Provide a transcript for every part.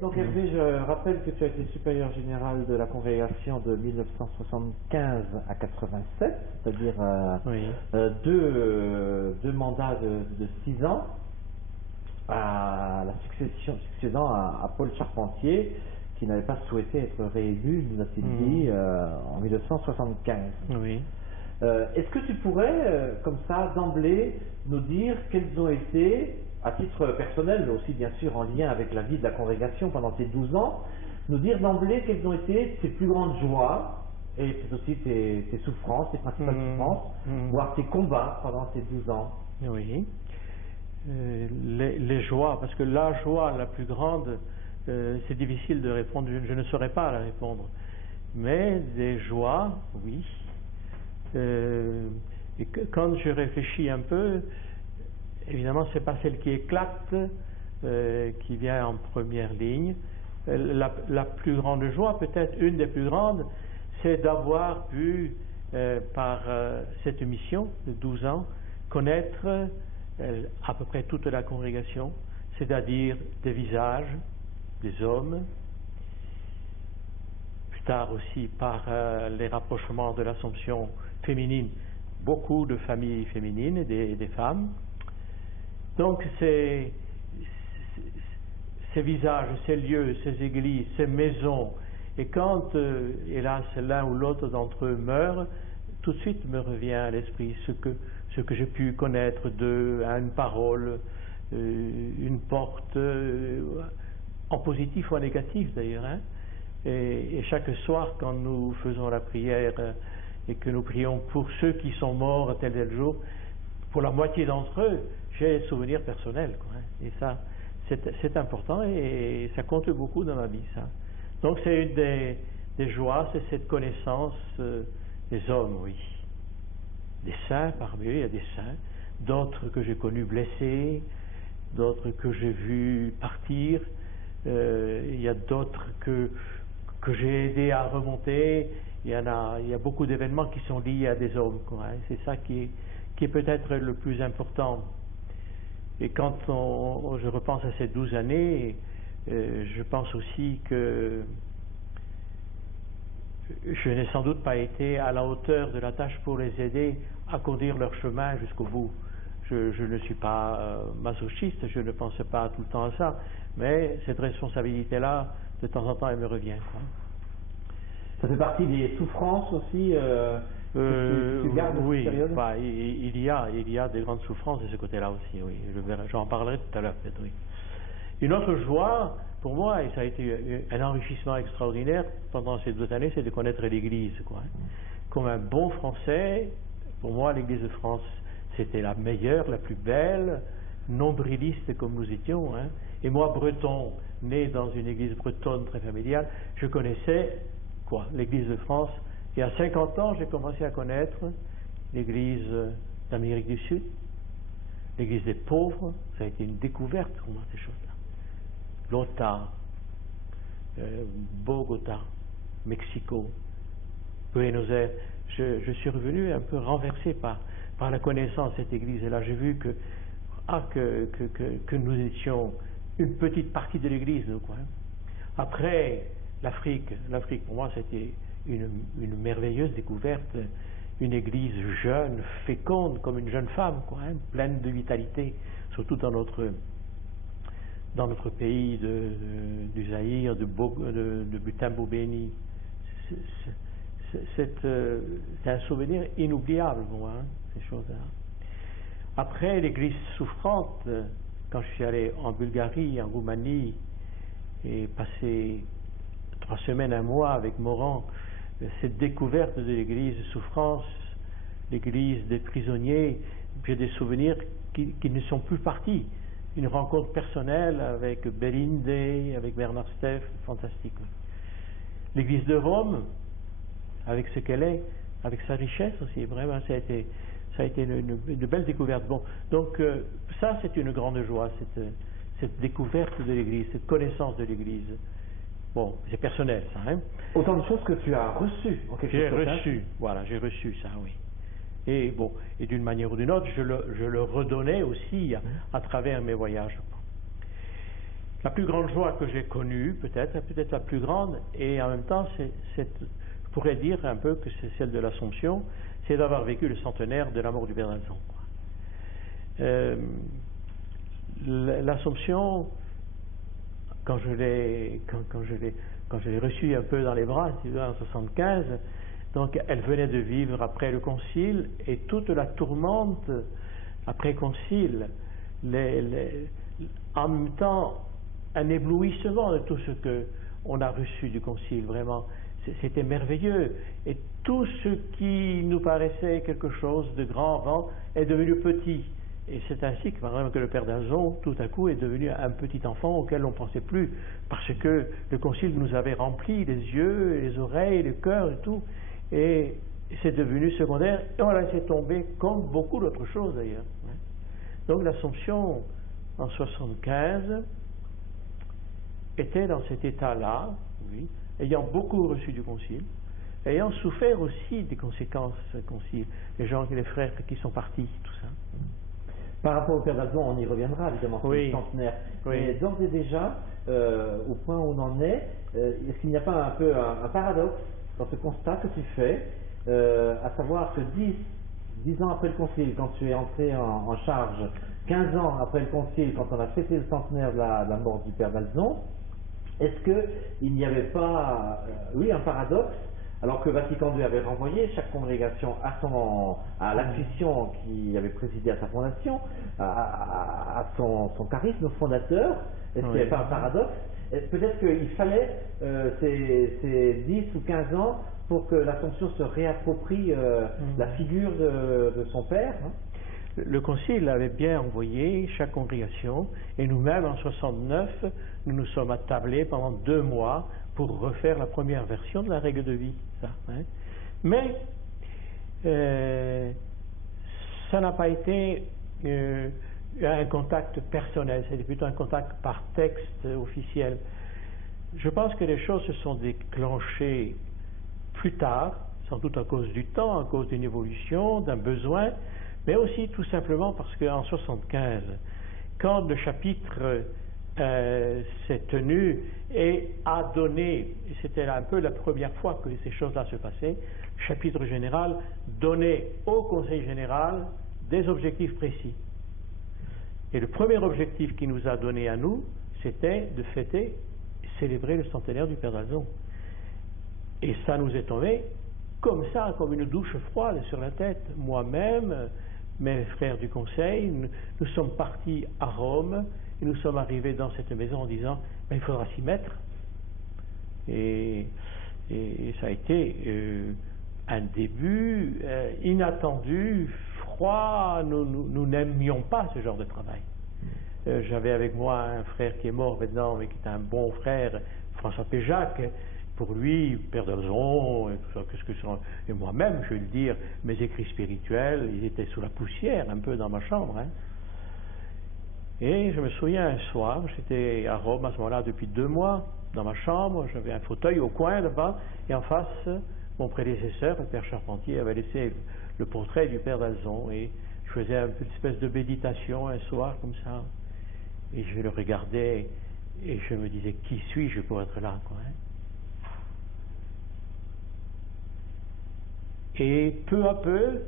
Donc Hervé, je rappelle que tu as été supérieur général de la congrégation de 1975 à 87, c'est-à-dire deux mandats de 6 ans, à la succédant à Paul Charpentier, qui n'avait pas souhaité être réélu, nous a-t-il dit, en 1975. Oui. Est-ce que tu pourrais, comme ça, d'emblée, nous dire quelles ont été, à titre personnel, mais aussi bien sûr en lien avec la vie de la congrégation pendant ces 12 ans, nous dire d'emblée quelles ont été tes plus grandes joies, et peut-être aussi tes souffrances, tes principales souffrances, voire tes combats pendant ces 12 ans. Oui. Les joies, parce que la joie la plus grande, c'est difficile de répondre, je ne saurais pas la répondre. Mais des joies, oui. Et quand je réfléchis un peu, évidemment, c'est pas celle qui éclate, qui vient en première ligne. La plus grande joie, peut-être une des plus grandes, c'est d'avoir pu, par cette mission de 12 ans, connaître à peu près toute la congrégation, c'est-à-dire des visages, des hommes, plus tard aussi par les rapprochements de l'Assomption féminine, beaucoup de familles féminines et des femmes. Donc ces visages, ces lieux, ces églises, ces maisons, et quand, hélas, l'un ou l'autre d'entre eux meurt, tout de suite me revient à l'esprit ce que j'ai pu connaître d'eux, une parole, une porte, en positif ou en négatif d'ailleurs. Hein. Et chaque soir, quand nous faisons la prière et que nous prions pour ceux qui sont morts tel jour, pour la moitié d'entre eux, j'ai des souvenirs personnels. Quoi, hein. Et ça, c'est important et ça compte beaucoup dans ma vie. Ça. Donc c'est une des joies, c'est cette connaissance des hommes, oui. Des saints parmi eux, il y a des saints, d'autres que j'ai connus blessés, d'autres que j'ai vus partir, il y a d'autres que j'ai aidé à remonter, il y a beaucoup d'événements qui sont liés à des hommes, quoi, hein. C'est ça qui est peut-être le plus important. Et quand je repense à ces 12 années, je pense aussi que je n'ai sans doute pas été à la hauteur de la tâche pour les aider à conduire leur chemin jusqu'au bout. Je ne suis pas masochiste, je ne pense pas tout le temps à ça, mais cette responsabilité-là, de temps en temps, elle me revient. Quoi. Ça fait partie des souffrances aussi que tu gardes oui, cette période? Bah, il y a des grandes souffrances de ce côté-là aussi, oui. J'en parlerai tout à l'heure peut-être, oui. Une autre joie, pour moi, et ça a été un enrichissement extraordinaire pendant ces 2 années, c'est de connaître l'Église, quoi. Comme un bon Français, pour moi, l'Église de France, c'était la meilleure, la plus belle, nombriliste comme nous étions, hein. Et moi, breton, né dans une église bretonne très familiale, je connaissais, l'Église de France. Et à 50 ans, j'ai commencé à connaître l'Église d'Amérique du Sud, l'Église des pauvres. Ça a été une découverte pour moi, ces choses-là. Lota, Bogota, Mexico, Buenos Aires. Je suis revenu un peu renversé par la connaissance de cette église. Et là, j'ai vu que nous étions une petite partie de l'église, nous, quoi. Après, l'Afrique pour moi, c'était une merveilleuse découverte. Une église jeune, féconde, comme une jeune femme, quoi, hein, pleine de vitalité, surtout dans notre pays du Zaïre, de Butembo-Beni. C'est un souvenir inoubliable, moi, hein, ces choses-là. Après, l'église souffrante, quand je suis allé en Bulgarie, en Roumanie, et passé 3 semaines, 1 mois avec Moran, cette découverte de l'église souffrance, l'église des prisonniers, j'ai des souvenirs qui ne sont plus partis. Une rencontre personnelle avec Belinde, avec Bernard Steff, fantastique. L'église de Rome, avec ce qu'elle est, avec sa richesse aussi, vraiment, ça a été une belle découverte. Bon, donc ça, c'est une grande joie, cette découverte de l'Église, cette connaissance de l'Église. Bon, c'est personnel, ça, hein. Autant de choses que tu as reçues, en quelque sorte. J'ai reçu ça, oui. Et bon, et d'une manière ou d'une autre, je le redonnais aussi à travers mes voyages. la plus grande joie que j'ai connue, peut-être la plus grande, et en même temps, je pourrais dire un peu que c'est celle de l'Assomption, c'est d'avoir vécu le centenaire de la mort du Père d'Alzon. L'Assomption, quand je l'ai reçue un peu dans les bras, en 1975, donc elle venait de vivre après le Concile, et toute la tourmente après Concile, en même temps un éblouissement de tout ce qu'on a reçu du Concile, vraiment. C'était merveilleux. Et tout ce qui nous paraissait quelque chose de grand est devenu petit. Et c'est ainsi que, par exemple, que le Père d'Alzon, tout à coup, est devenu un petit enfant auquel on ne pensait plus, parce que le Concile nous avait rempli les yeux, les oreilles, le cœur et tout. Et c'est devenu secondaire, et on l'a laissé tomber comme beaucoup d'autres choses d'ailleurs. Donc l'Assomption, en 1975, était dans cet état-là, oui, ayant beaucoup reçu du Concile, ayant souffert aussi des conséquences du Concile, les frères qui sont partis, tout ça. Par rapport au Père d'Alzon, on y reviendra évidemment, sur le centenaire. Oui. Mais d'ores et déjà, au point où on en est, est-ce qu'il n'y a pas un peu un paradoxe dans ce constat que tu fais, à savoir que 10 ans après le Concile, quand tu es entré en charge, 15 ans après le Concile, quand on a fêté le centenaire de la mort du Père d'Alzon, est-ce qu'il n'y avait pas, un paradoxe, alors que Vatican II avait renvoyé chaque congrégation à l'intuition qui avait présidé à sa fondation, à son charisme fondateur? Est-ce qu'il n'y avait pas un paradoxe? Peut-être qu'il fallait ces 10 ou 15 ans pour que l'Assomption se réapproprie la figure de son père, hein? Le Concile avait bien envoyé chaque congrégation, et nous-mêmes en 69, nous nous sommes attablés pendant 2 mois pour refaire la première version de la règle de vie. Mais ça n'a pas été un contact personnel, c'était plutôt un contact par texte officiel. Je pense que les choses se sont déclenchées plus tard, sans doute à cause du temps, à cause d'une évolution, d'un besoin, mais aussi tout simplement parce qu'en 75, quand le chapitre s'est tenu et a donné, et c'était un peu la première fois que ces choses-là se passaient, le chapitre général donnait au Conseil général des objectifs précis. Et le premier objectif qu'il nous a donné à nous, c'était de fêter, célébrer le centenaire du Père d'Alzon. Et ça nous est tombé comme ça, comme une douche froide sur la tête. Moi-même, mes frères du Conseil, nous sommes partis à Rome, et nous sommes arrivés dans cette maison en disant « il faudra s'y mettre ». Et ça a été un début inattendu, froid. Nous n'aimions pas ce genre de travail. J'avais avec moi un frère qui est mort maintenant, mais qui est un bon frère, François Péjac. Pour lui, Père d'Alzon, et moi-même, je vais le dire, mes écrits spirituels, ils étaient sous la poussière, un peu dans ma chambre. Et je me souviens un soir, j'étais à Rome à ce moment-là depuis 2 mois, dans ma chambre, j'avais un fauteuil au coin là-bas, et en face, mon prédécesseur, le Père Charpentier, avait laissé le portrait du Père d'Alzon, et je faisais une espèce de méditation un soir comme ça, et je le regardais, et je me disais, qui suis-je pour être là, quoi, Et peu à peu,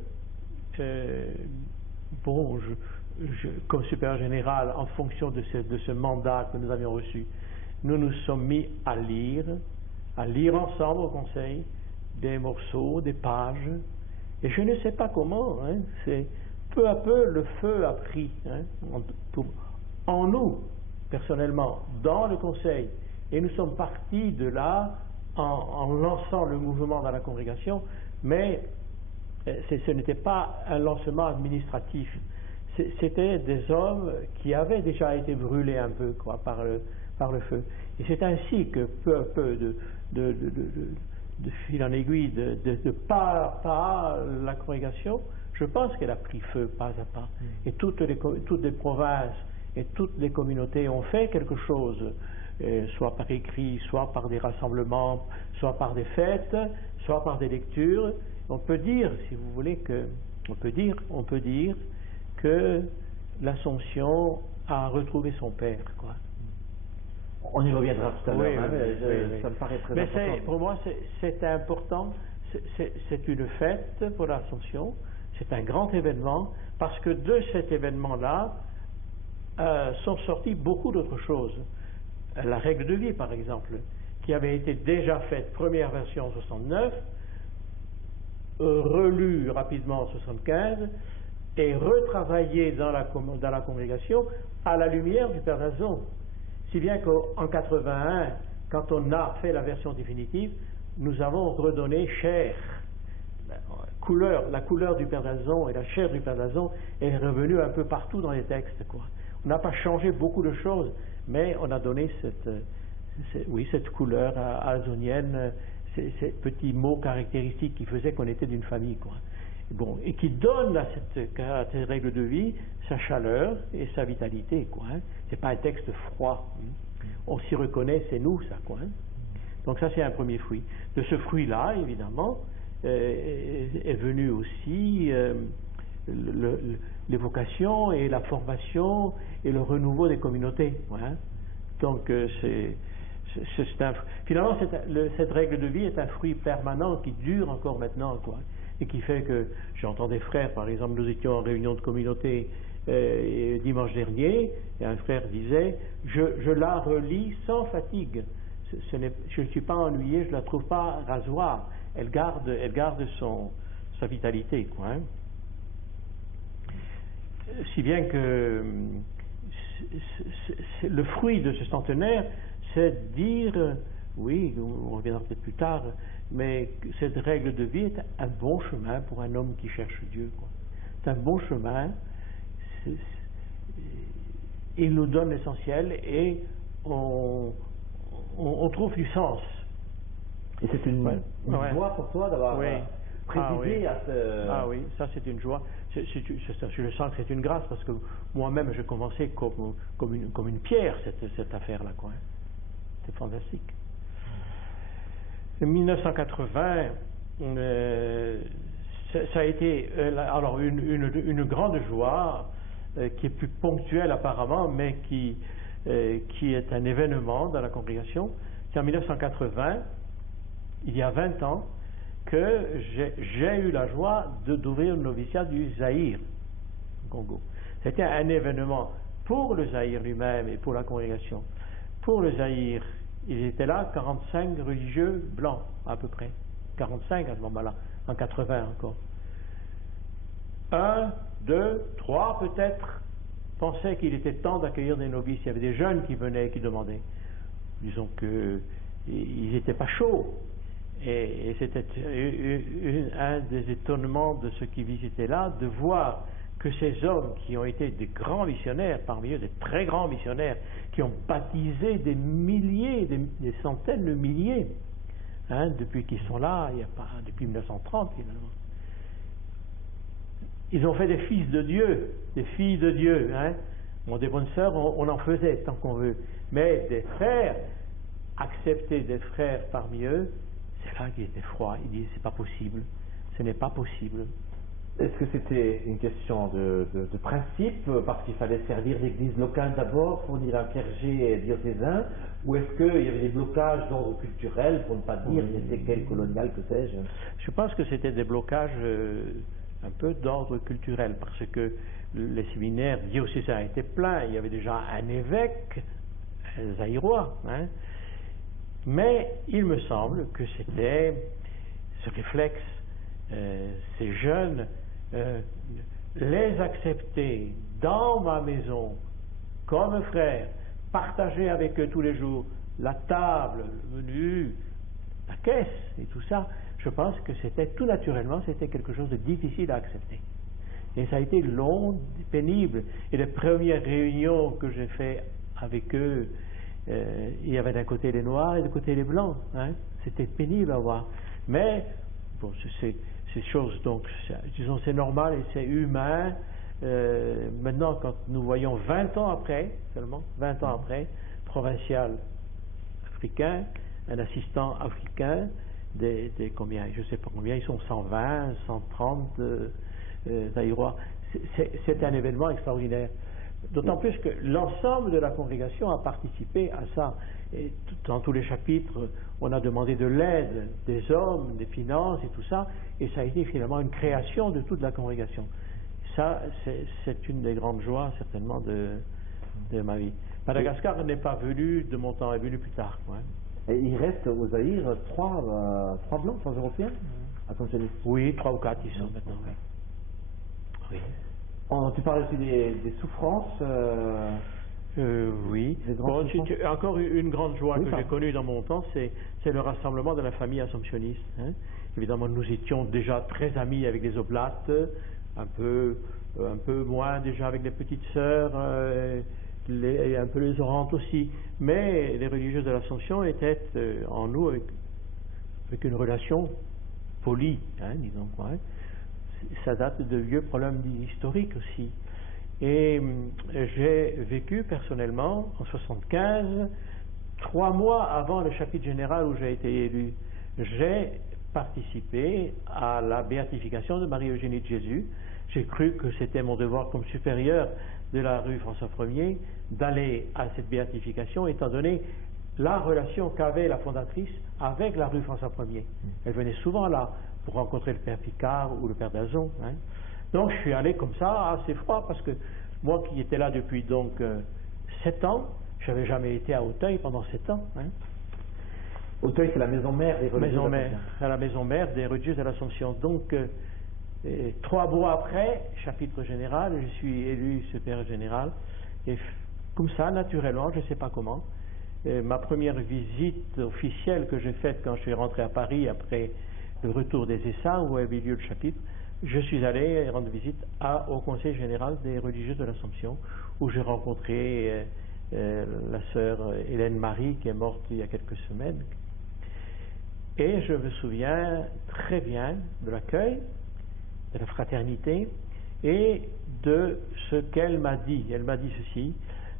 comme supérieur général, en fonction de ce mandat que nous avions reçu, nous nous sommes mis à lire ensemble au Conseil des morceaux, des pages, et je ne sais pas comment, c'est peu à peu le feu a pris en nous, personnellement, dans le Conseil, et nous sommes partis de là en lançant le mouvement dans la congrégation, mais ce n'était pas un lancement administratif. C'était des hommes qui avaient déjà été brûlés un peu par le feu. Et c'est ainsi que peu à peu, de fil en aiguille, de pas à pas, la congrégation, je pense qu'elle a pris feu pas à pas. Et toutes les provinces et toutes les communautés ont fait quelque chose, soit par écrit, soit par des rassemblements, soit par des fêtes, soit par des lectures. On peut dire, si vous voulez, on peut dire que l'Assomption a retrouvé son père, quoi. On y reviendra tout à l'heure, Oui, hein, oui. ça me paraît très Mais important. pour moi, c'est important, c'est une fête pour l'Ascension, c'est un grand événement, parce que de cet événement-là sont sorties beaucoup d'autres choses. La règle de vie, par exemple, qui avait été déjà faite, première version en 69, relue rapidement en 75, et retravaillée dans la congrégation à la lumière du Père Nazon. Si bien qu'en 81, quand on a fait la version définitive, nous avons redonné chair. La couleur du Père Nazon et la chair du Père Nazon est revenue un peu partout dans les textes, quoi. On n'a pas changé beaucoup de choses, mais on a donné cette couleur azonienne, ces petits mots caractéristiques qui faisaient qu'on était d'une famille, quoi. Bon, et qui donne à cette règle de vie sa chaleur et sa vitalité, quoi. C'est pas un texte froid. On s'y reconnaît, c'est nous, ça, quoi. Donc ça, c'est un premier fruit. De ce fruit-là, évidemment, est venu aussi l'évocation et la formation et le renouveau des communautés. Hein. Donc finalement, cette règle de vie est un fruit permanent qui dure encore maintenant, quoi, et qui fait que j'entends des frères, par exemple, nous étions en réunion de communauté dimanche dernier, et un frère disait, je la relis sans fatigue. Je ne suis pas ennuyé, je ne la trouve pas rasoir. Elle garde sa vitalité, quoi. Hein. Si bien que le fruit de ce centenaire, c'est de dire, oui, on reviendra peut-être plus tard, mais cette règle de vie est un bon chemin pour un homme qui cherche Dieu, quoi. C'est un bon chemin, il nous donne l'essentiel et on trouve du sens. Et c'est une joie pour toi d'avoir présidé à ce... Ah oui, ça c'est une joie. Je sens que c'est une grâce parce que moi-même j'ai commencé comme une pierre cette affaire-là, quoi. C'est fantastique. En 1980, ça a été alors une grande joie qui est plus ponctuelle apparemment, mais qui est un événement dans la congrégation. C'est en 1980, il y a 20 ans, que j'ai eu la joie d'ouvrir le noviciat du Zaïre, au Congo. C'était un événement pour le Zaïre lui-même et pour la congrégation. Pour le Zaïre, il était là 45 religieux blancs, à peu près. 45 à ce moment-là, en 80 encore. 1, 2, 3 peut-être pensaient qu'il était temps d'accueillir des novices. Il y avait des jeunes qui venaient et qui demandaient. Disons qu'ils n'étaient pas chauds. Et c'était un des étonnements de ceux qui visitaient là, de voir que ces hommes qui ont été des grands missionnaires, parmi eux des très grands missionnaires, qui ont baptisé des milliers, des centaines de milliers, hein, depuis qu'ils sont là, depuis 1930 finalement. Ils ont fait des fils de Dieu, des filles de Dieu. Hein. Bon, des bonnes sœurs, on en faisait tant qu'on veut. Mais des frères, accepter des frères parmi eux, c'est là qu'il était froid. Il dit, c'est pas possible. Ce n'est pas possible. Est-ce que c'était une question de principe, parce qu'il fallait servir l'église locale d'abord, fournir un clergé diocésain, ou est-ce qu'il y avait des blocages d'ordre culturel, pour ne pas dire des séquelles coloniales, que sais-je? Je pense que c'était des blocages un peu d'ordre culturel, parce que les séminaires diocésains étaient pleins, il y avait déjà un évêque zaïrois, hein. Mais il me semble que c'était ce réflexe, ces jeunes, les accepter dans ma maison comme frères, partager avec eux tous les jours la table, le menu, la caisse et tout ça. Je pense que c'était tout naturellement, c'était quelque chose de difficile à accepter. Et ça a été long, pénible. Et les premières réunions que j'ai faites avec eux, il y avait d'un côté les noirs et de côté les blancs. Hein. C'était pénible à voir. Mais, bon, ces choses, donc, disons, c'est normal et c'est humain. Maintenant, quand nous voyons 20 ans après, seulement, 20 ans après, provincial africain, un assistant africain, combien, je ne sais pas combien, ils sont 120, 130 zaïrois. C'est un événement extraordinaire. D'autant plus que l'ensemble de la congrégation a participé à ça. Et dans tous les chapitres, on a demandé de l'aide des hommes, des finances et tout ça, et ça a été finalement une création de toute la congrégation. Ça, c'est une des grandes joies, certainement, de ma vie. Madagascar n'est pas venu de mon temps, est venu plus tard. Ouais. Et il reste au Zaïre trois blancs, 3 Européens assomptionnistes. Oui, 3 ou 4 ils sont maintenant. Oui. Tu parles aussi des souffrances. Oui. Bon, encore une grande joie que j'ai connue dans mon temps, c'est le rassemblement de la famille assomptionniste. Hein. Évidemment, nous étions déjà très amis avec les oblates, un peu moins déjà avec les petites sœurs, et un peu les orantes aussi. Mais les religieuses de l'Assomption étaient en nous avec une relation polie, hein, disons quoi. Hein. Ça date de vieux problèmes historiques aussi. Et j'ai vécu personnellement, en 1975, 3 mois avant le chapitre général où j'ai été élu, j'ai participé à la béatification de Marie-Eugénie de Jésus. J'ai cru que c'était mon devoir comme supérieur de la rue François Ier d'aller à cette béatification, étant donné la relation qu'avait la fondatrice avec la rue François Ier. Elle venait souvent là pour rencontrer le père Picard ou le père Dazon. Hein. Donc je suis allé comme ça, assez froid, parce que moi qui étais là depuis donc 7 ans, je n'avais jamais été à Auteuil pendant 7 ans. Hein. Auteuil, c'est la maison mère des religieuses de l'Assomption. À la maison mère des religieuses de l'Assomption. Donc 3 mois après, chapitre général, je suis élu supérieur général, et comme ça, naturellement, je ne sais pas comment, ma première visite officielle que j'ai faite quand je suis rentré à Paris après le retour des Essarts, où avait lieu le chapitre, je suis allé rendre visite au Conseil général des religieuses de l'Assomption, où j'ai rencontré la sœur Hélène Marie, qui est morte il y a quelques semaines. Et je me souviens très bien de l'accueil, de la fraternité et de ce qu'elle m'a dit. Elle m'a dit ceci: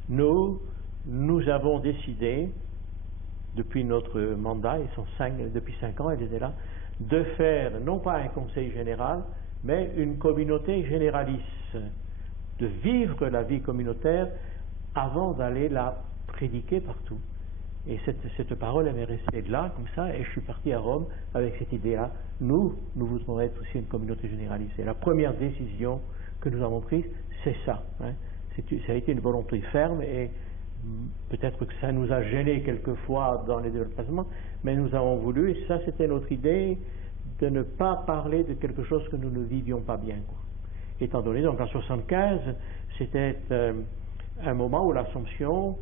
nous avons décidé, depuis notre mandat, depuis 5 ans, elle était là, de faire non pas un conseil général, mais une communauté généraliste, de vivre la vie communautaire avant d'aller la prédiquer partout. Et cette parole, elle m'est restée là, comme ça, et je suis parti à Rome avec cette idée-là. Nous voudrons être aussi une communauté généraliste. Et la première décision que nous avons prise, c'est ça. Hein. Ça a été une volonté ferme, et peut-être que ça nous a gênés quelquefois dans les déplacements, mais nous avons voulu, et ça c'était notre idée, de ne pas parler de quelque chose que nous ne vivions pas bien, quoi. Étant donné, donc en 1975, c'était un moment où l'Assomption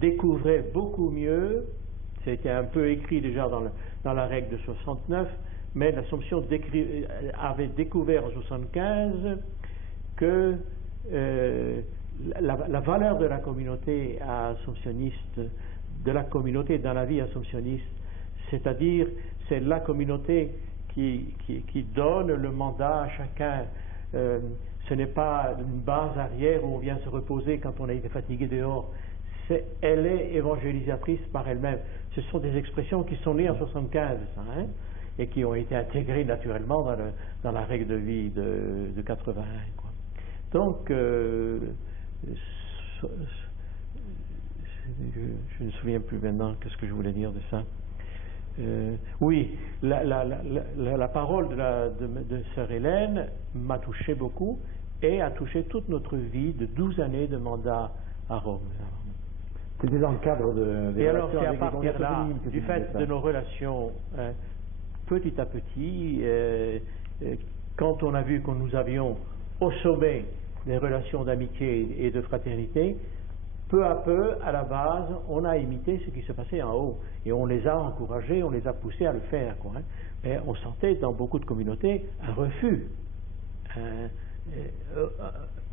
découvrait beaucoup mieux, c'était un peu écrit déjà dans la règle de 69, mais l'Assomption avait découvert en 1975 que la valeur de la communauté assomptionniste, de la communauté dans la vie assomptionniste, c'est-à-dire c'est la communauté qui donne le mandat à chacun. Ce n'est pas une base arrière où on vient se reposer quand on a été fatigué dehors. Elle est évangélisatrice par elle-même. Ce sont des expressions qui sont nées en 1975, hein, et qui ont été intégrées naturellement dans la règle de vie de 81. Quoi. Donc, je ne me souviens plus maintenant qu'est-ce que je voulais dire de ça. Oui, la parole de sœur Hélène m'a touché beaucoup et a touché toute notre vie de 12 années de mandat à Rome. C'était dans le cadre de... Et alors c'est à partir là, du fait de nos relations, petit à petit, quand on a vu que nous avions au sommet des relations d'amitié et de fraternité, peu à peu, à la base, on a imité ce qui se passait en haut. Et on les a encouragés, on les a poussés à le faire. Quoi, hein. Mais on sentait dans beaucoup de communautés un refus,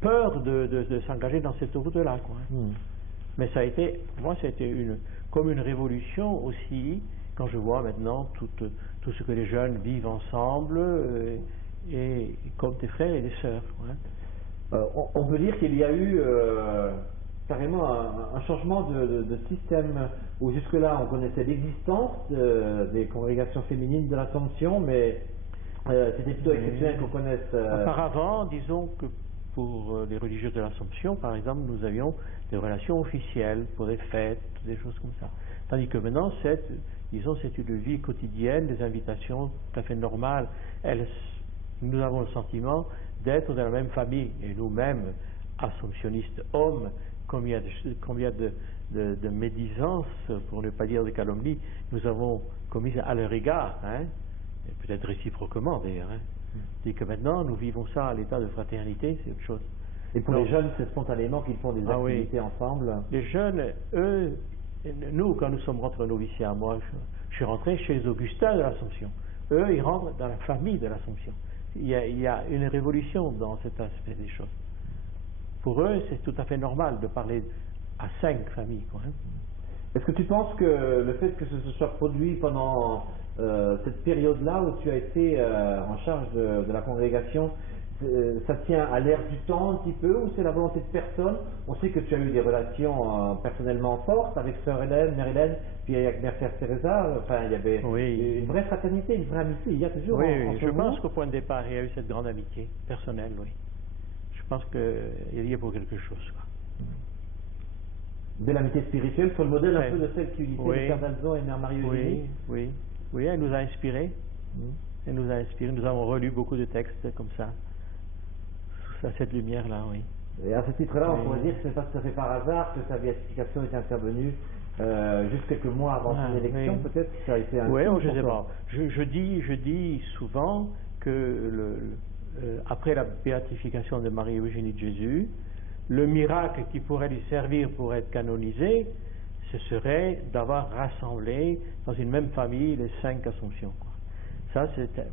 peur de s'engager dans cette route-là. Quoi, hein. Mais ça a été, moi, ça a été comme une révolution aussi, quand je vois maintenant tout ce que les jeunes vivent ensemble, et comme des frères et des sœurs. Quoi, hein. On peut dire qu'il y a eu... carrément un changement de système où jusque-là on connaissait l'existence des congrégations féminines de l'Assomption, mais c'était plutôt exceptionnel qu'on connaisse... Auparavant, disons que pour les religieux de l'Assomption, par exemple, nous avions des relations officielles pour des fêtes, des choses comme ça. Tandis que maintenant, c'est une vie quotidienne, des invitations tout à fait normales. Nous avons le sentiment d'être de la même famille, et nous-mêmes, assomptionnistes hommes, combien de médisances, pour ne pas dire de calomnies, nous avons commises à leur égard, hein, et peut-être réciproquement d'ailleurs. Hein. Et que maintenant, nous vivons ça à l'état de fraternité, c'est autre chose. Et pour les jeunes, c'est spontanément qu'ils font des activités ensemble. Les jeunes, eux, nous, quand nous sommes rentrés au noviciat, moi, je suis rentré chez les Augustins de l'Assomption. Eux, ils rentrent dans la famille de l'Assomption. Il y a une révolution dans cet aspect des choses. Pour eux, c'est tout à fait normal de parler à 5 familles. Quoi, hein. Est-ce que tu penses que le fait que ce se soit produit pendant cette période-là où tu as été en charge de la congrégation, ça tient à l'air du temps un petit peu, ou c'est la volonté de personne? On sait que tu as eu des relations personnellement fortes avec Sœur Hélène, Mère Hélène, puis avec Mère Thérèse. Enfin, il y avait une vraie fraternité, une vraie amitié. Il y a toujours. Oui, je pense qu'au point de départ, il y a eu cette grande amitié personnelle, oui. Je pense qu'il y a pour quelque chose. Quoi. De l'amitié spirituelle, sur le modèle un peu de celle qui unissait le Père d'Alzon et Mère Marie-Eugénie. Oui, elle nous a inspirés. Elle nous a inspirés. Nous avons relu beaucoup de textes comme ça, sous cette lumière-là, oui. Et à ce titre-là, on pourrait dire que ce n'est pas tout à fait par hasard que sa béatification est intervenue juste quelques mois avant son élection, peut-être que ça a été un... Oui, je ne sais pas. Je dis souvent que après la béatification de Marie-Eugénie de Jésus, le miracle qui pourrait lui servir pour être canonisé, ce serait d'avoir rassemblé dans une même famille les 5 Assomptions. Quoi. Ça,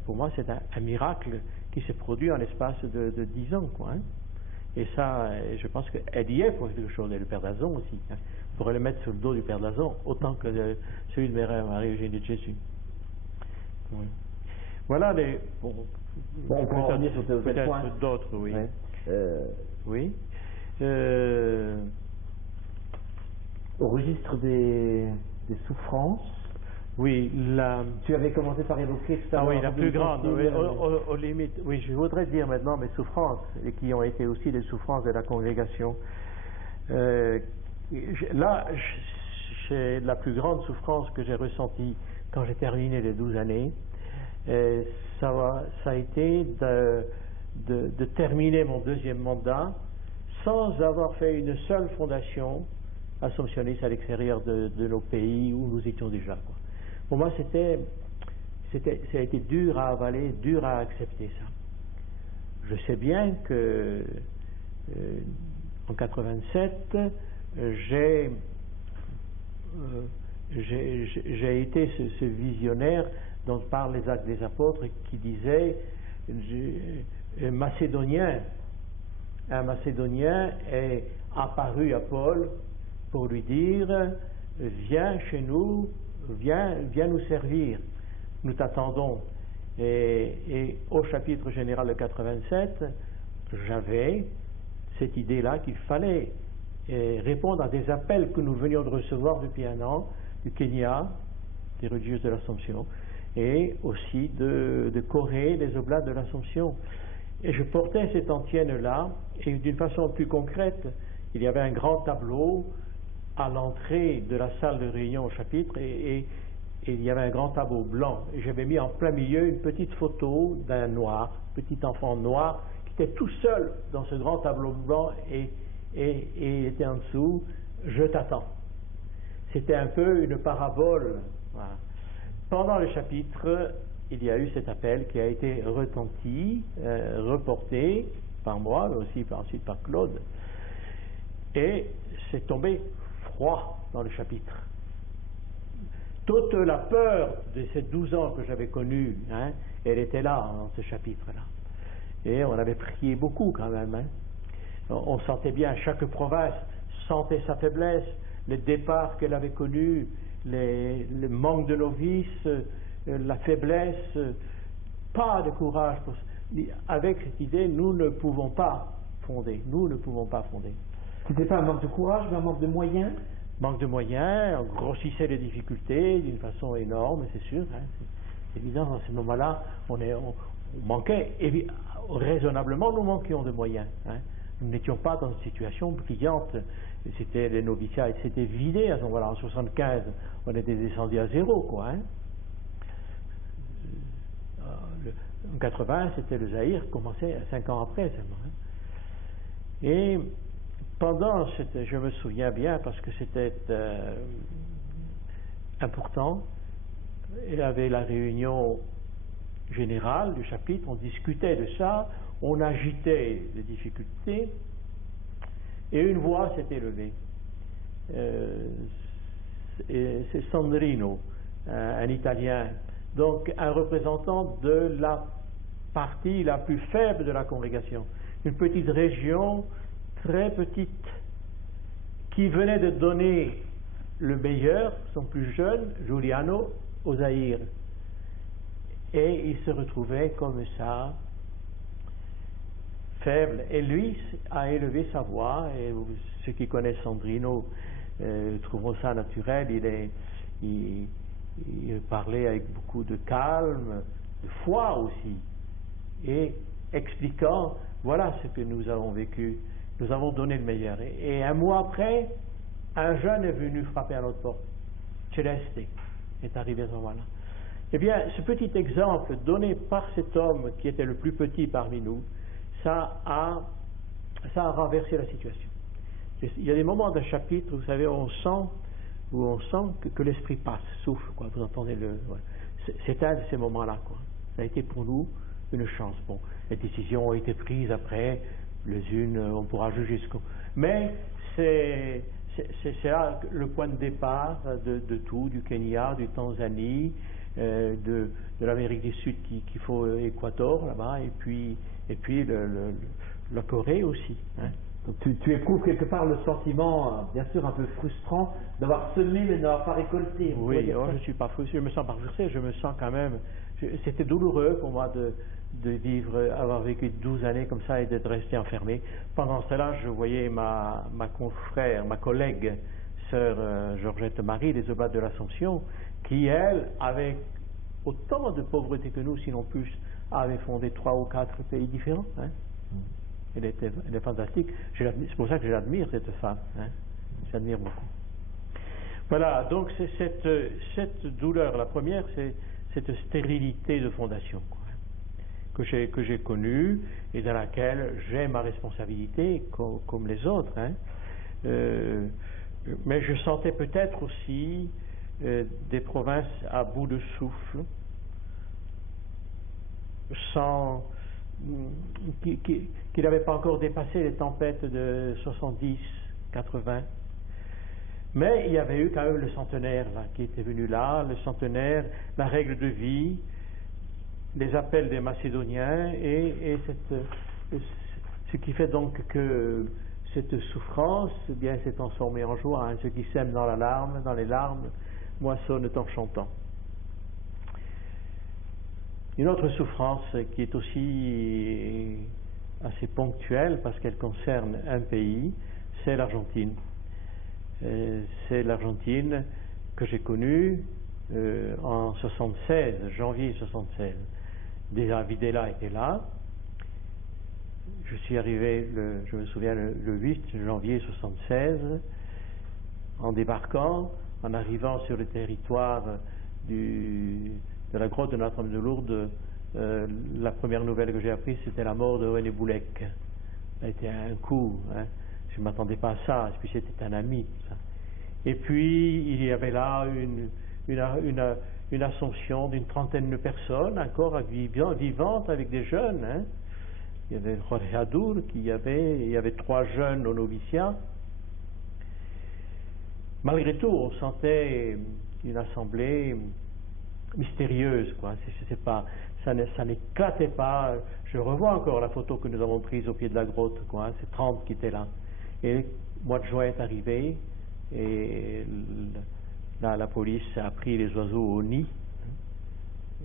pour moi, c'est un miracle qui s'est produit en l'espace de 10 ans. Quoi, hein. Et ça, je pense qu'elle y est pour quelque chose, et le Père d'Alzon aussi. Hein. On pourrait le mettre sur le dos du Père d'Alzon, autant que celui de Marie-Eugénie de Jésus. Oui. Voilà les... Bon, on peut revenir sur peut-être d'autres, oui. Oui. Au registre des souffrances, oui, tu avais commencé par évoquer tout à l'heure. Oui, la plus grande, aux limites. Oui, je voudrais dire maintenant mes souffrances, et qui ont été aussi les souffrances de la congrégation. Là, c'est la plus grande souffrance que j'ai ressentie quand j'ai terminé les 12 années. Ça a été de terminer mon 2e mandat sans avoir fait une seule fondation assomptionniste à l'extérieur de nos pays où nous étions déjà. Quoi. Pour moi, ça a été dur à avaler, dur à accepter ça. Je sais bien que en 87, j'ai été ce visionnaire dont parlent les Actes des Apôtres qui disait un Macédonien est apparu à Paul pour lui dire viens chez nous, viens nous servir, nous t'attendons. Et au chapitre général de 87, j'avais cette idée-là qu'il fallait répondre à des appels que nous venions de recevoir depuis 1 an du Kenya, des religieuses de l'Assomption, et aussi de Corée, des Oblats de l'Assomption. Et je portais cette antienne-là, et d'une façon plus concrète, il y avait un grand tableau à l'entrée de la salle de réunion au chapitre, et il y avait un grand tableau blanc. Et j'avais mis en plein milieu une petite photo d'un noir, petit enfant noir, qui était tout seul dans ce grand tableau blanc, et était en dessous, je t'attends. C'était un peu une parabole. Voilà. Pendant le chapitre, il y a eu cet appel qui a été retenti, reporté par moi, mais aussi ensuite par Claude. Et c'est tombé froid dans le chapitre. Toute la peur de ces 12 ans que j'avais connus, hein, elle était là, dans ce chapitre-là. Et on avait prié beaucoup quand même. Hein. On sentait bien, chaque province sentait sa faiblesse, le départ qu'elle avait connu, le manque de novices, la faiblesse, pas de courage. Avec cette idée, nous ne pouvons pas fonder. C'était pas un manque de courage, mais un manque de moyens? Manque de moyens, on grossissait les difficultés d'une façon énorme, c'est sûr. Hein, c'est évident, dans ces moments-là, on manquait raisonnablement, nous manquions de moyens. Hein. Nous n'étions pas dans une situation brillante. C'était les noviciats, c'était vidé à ce moment-là. En 75, on était descendu à zéro, quoi. Hein. En 80, c'était le Zaïre, commençait 5 ans après seulement. Hein. Et pendant cette, je me souviens bien parce que c'était important, il y avait la réunion générale du chapitre, on discutait de ça, on agitait les difficultés, et une voix s'est élevée. C'est Sandrino, un Italien, donc un représentant de la partie la plus faible de la congrégation, une petite région très petite qui venait de donner le meilleur, son plus jeune, Giuliano, au Zaïre. Et il se retrouvait comme ça, faible. Et lui a élevé sa voix, et ceux qui connaissent Sandrino trouveront ça naturel. Il parlait avec beaucoup de calme, de foi aussi, et expliquant, voilà ce que nous avons vécu, nous avons donné le meilleur. Et un mois après, un jeune est venu frapper à notre porte. Celeste est arrivé à ce moment-là. Eh bien, ce petit exemple donné par cet homme qui était le plus petit parmi nous, ça a renversé la situation. Il y a des moments d'un chapitre, vous savez, où on sent que l'esprit passe, souffle, quoi. Vous entendez c'est un de ces moments-là, quoi. Ça a été pour nous une chance. Bon, les décisions ont été prises après, les unes, on pourra juger ce qu'on... Mais c'est là le point de départ de tout, du Kenya, du Tanzanie, de l'Amérique du Sud qui faut Équateur là-bas, et puis la Corée aussi. Hein. Donc tu éprouves quelque part le sentiment, bien sûr un peu frustrant, d'avoir semé mais n'avoir pas récolté. Oui, je ne suis pas frustré, je me sens pas frustré, je me sens quand même... C'était douloureux pour moi de vivre, avoir vécu 12 années comme ça et d'être resté enfermé. Pendant cela, je voyais ma confrère, ma collègue, sœur Georgette Marie, des Oblates de l'Assomption, qui, elle, avec autant de pauvreté que nous, sinon plus, avait fondé 3 ou 4 pays différents. Hein. Elle est fantastique. C'est pour ça que je l'admire, cette femme. Hein. J'admire beaucoup. Voilà, donc c'est cette douleur. La première, c'est cette stérilité de fondation, quoi, que j'ai connue et dans laquelle j'ai ma responsabilité comme les autres. Hein. Mais je sentais peut-être aussi des provinces à bout de souffle, qui n'avaient pas encore dépassé les tempêtes de 70, 80. Mais il y avait eu quand même le centenaire là, qui était venu là, le centenaire, la règle de vie, les appels des Macédoniens et ce qui fait donc que cette souffrance eh bien s'est transformée en joie. Hein. Ceux qui sèment dans les larmes, moissonnent en chantant. Une autre souffrance qui est aussi assez ponctuelle parce qu'elle concerne un pays, c'est l'Argentine. C'est l'Argentine que j'ai connue en 76, janvier 76. Déjà Videla était là. Je suis arrivé, je me souviens, le 8 janvier 76, en débarquant, en arrivant sur le territoire de la grotte de Notre-Dame de Lourdes. La première nouvelle que j'ai apprise, c'était la mort de René Boulec. Ça a été un coup, hein. Je ne m'attendais pas à ça, et puis c'était un ami. Ça. Et puis il y avait là une assomption d'une trentaine de personnes, encore vivantes avec des jeunes. Hein. Il y avait Jorge Adur, il y avait 3 jeunes au noviciat. Malgré tout, on sentait une assemblée mystérieuse, quoi. C'est pas, ça n'éclatait pas. Je revois encore la photo que nous avons prise au pied de la grotte, quoi. C'est 30 qui étaient là. Et le mois de juin est arrivé et la police a pris les oiseaux au nid.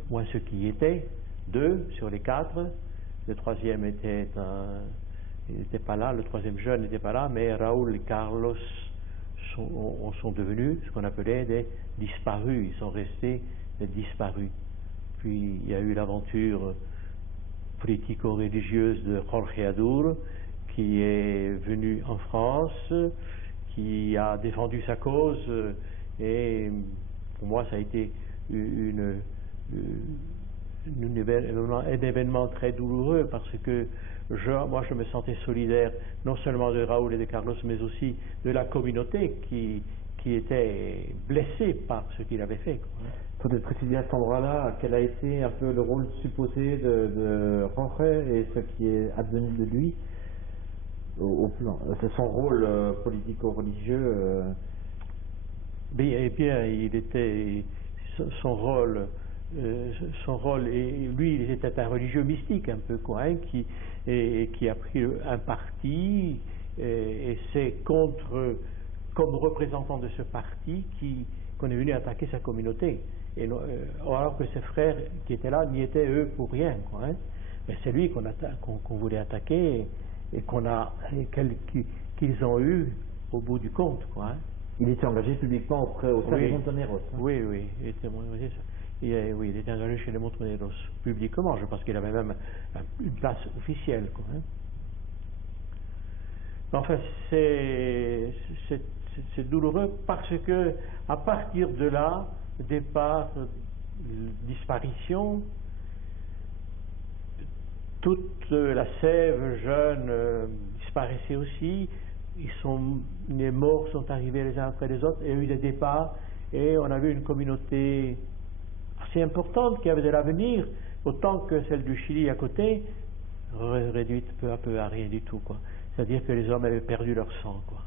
Moi, ceux qui y étaient, 2 sur les 4. Le 3e n'était pas là, le 3e jeune n'était pas là, mais Raoul et Carlos sont devenus ce qu'on appelait des disparus. Ils sont restés des disparus. Puis il y a eu l'aventure politico-religieuse de Jorge Adur, qui est venu en France, qui a défendu sa cause, et pour moi ça a été un événement très douloureux, parce que moi je me sentais solidaire non seulement de Raoul et de Carlos, mais aussi de la communauté qui était blessée par ce qu'il avait fait. Il faut préciser à cet endroit-là quel a été un peu le rôle supposé de Jorge et ce qui est advenu de lui au plan. C'est son rôle politico-religieux. Eh bien, il était son rôle, et lui, il était un religieux mystique un peu, quoi, hein, qui a pris un parti, et c'est comme représentant de ce parti qu'on est venu attaquer sa communauté. Alors que ses frères qui étaient là n'y étaient eux pour rien, quoi, hein. Mais c'est lui qu'on voulait attaquer, et qu'ils ont eu au bout du compte, quoi, hein. Il était engagé publiquement au sein des Montoneros. Hein. Oui, il était engagé. Il était engagé chez les Montoneros publiquement. Je pense qu'il avait même une place officielle, quoi, hein. Enfin, c'est douloureux parce que à partir de là, départ, disparition, toute la sève jeune disparaissait aussi. Les morts sont arrivés les uns après les autres, et il y a eu des départs, et on a vu une communauté assez importante qui avait de l'avenir, autant que celle du Chili à côté, réduite peu à peu à rien du tout, quoi. C'est-à-dire que les hommes avaient perdu leur sang, quoi.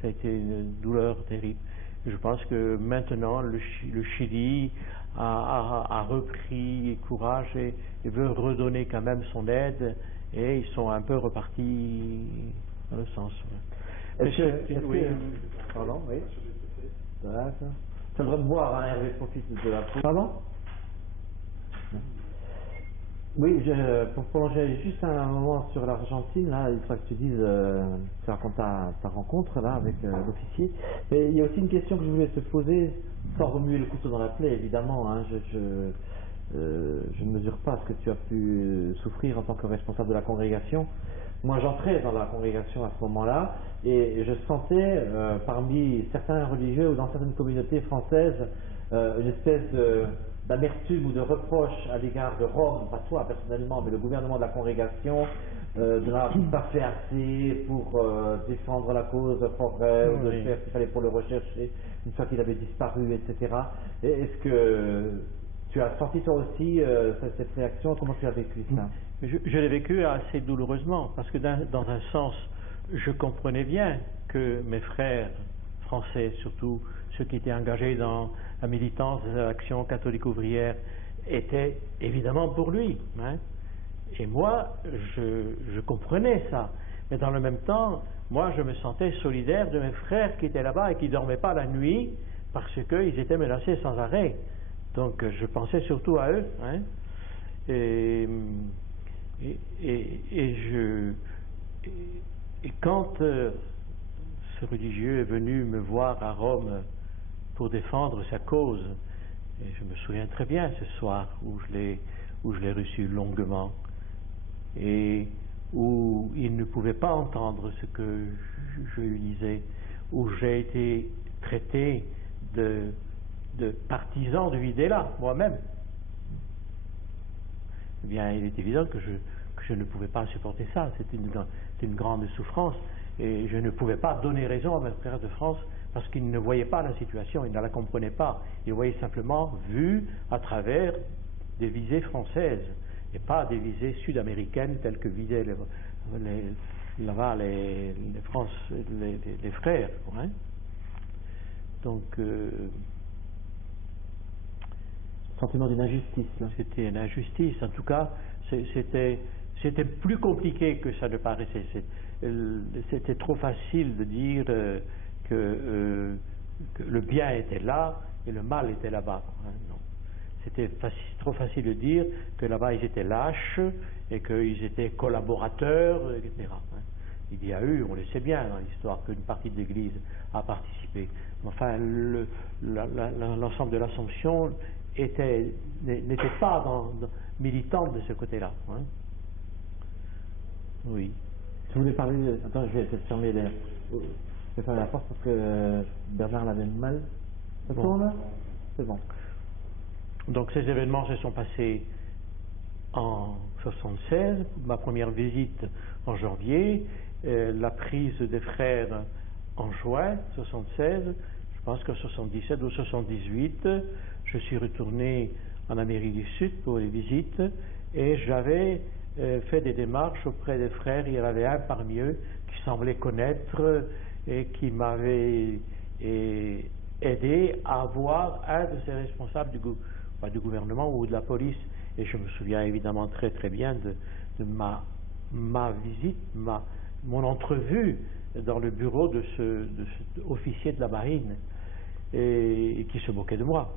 Ça a été une douleur terrible. Je pense que maintenant le Chili a repris courage et veut redonner quand même son aide, et ils sont un peu repartis dans le sens. Pardon, oui. D'accord. Tu as le droit de boire, hein, Hervé, profite de la pause. Pardon? Oui, pour prolonger juste un moment sur l'Argentine, là, il faut que tu dises, tu racontes ta rencontre là avec l'officier. Mais il y a aussi une question que je voulais te poser, sans remuer le couteau dans la plaie, évidemment. Hein, je ne mesure pas ce que tu as pu souffrir en tant que responsable de la congrégation. Moi, j'entrais dans la congrégation à ce moment-là, et je sentais parmi certains religieux ou dans certaines communautés françaises une espèce d'amertume ou de reproche à l'égard de Rome, pas toi personnellement, mais le gouvernement de la congrégation, de n'avoir pas fait assez pour défendre la cause de Jorge, ou de faire ce qu'il fallait pour le rechercher une fois qu'il avait disparu, etc. Est-ce que tu as senti toi aussi cette réaction? Comment tu as vécu ça? Je l'ai vécu assez douloureusement, parce que dans un sens, je comprenais bien que mes frères français, surtout ceux qui étaient engagés dans la militance de l'Action catholique ouvrière, étaient évidemment pour lui, hein. Et moi, je comprenais ça. Mais dans le même temps, moi, je me sentais solidaire de mes frères qui étaient là-bas et qui ne dormaient pas la nuit parce qu'ils étaient menacés sans arrêt. Donc, je pensais surtout à eux, hein. Et quand ce religieux est venu me voir à Rome pour défendre sa cause, et je me souviens très bien ce soir où je l'ai reçu longuement, et où il ne pouvait pas entendre ce que je lui disais, où j'ai été traité de partisan de Videla, moi-même. Eh bien, il est évident que je ne pouvais pas supporter ça. C'était une grande souffrance, et je ne pouvais pas donner raison à mes frères de France parce qu'ils ne voyaient pas la situation, ils ne la comprenaient pas. Ils voyaient simplement vue à travers des visées françaises et pas des visées sud-américaines telles que visaient là-bas les frères, hein. Donc sentiment d'une injustice, là. C'était une injustice. En tout cas, c'était plus compliqué que ça ne paraissait. C'était trop facile de dire que le bien était là et le mal était là-bas, hein. Non. C'était trop facile de dire que là-bas ils étaient lâches et qu'ils étaient collaborateurs, etc. Hein. Il y a eu, on le sait bien dans l'histoire, qu'une partie de l'Église a participé. Enfin, l'ensemble de l'Assomption n'était pas militante de ce côté-là. Hein. Oui. Je voulais parler. Attends, je vais peut-être fermer la porte parce que Bernard l'avait mal. Ça tourne là ? C'est bon. Donc ces événements se sont passés en 76, ma première visite en janvier, la prise des frères en juin 76, je pense qu'en 77 ou 78, je suis retourné en Amérique du Sud pour les visites et j'avais fait des démarches auprès des frères. Il y en avait un parmi eux qui semblait connaître et qui m'avait aidé à voir un de ces responsables du gouvernement ou de la police. Et je me souviens évidemment très très bien de ma visite, mon entrevue dans le bureau de cet officier de la marine et qui se moquait de moi.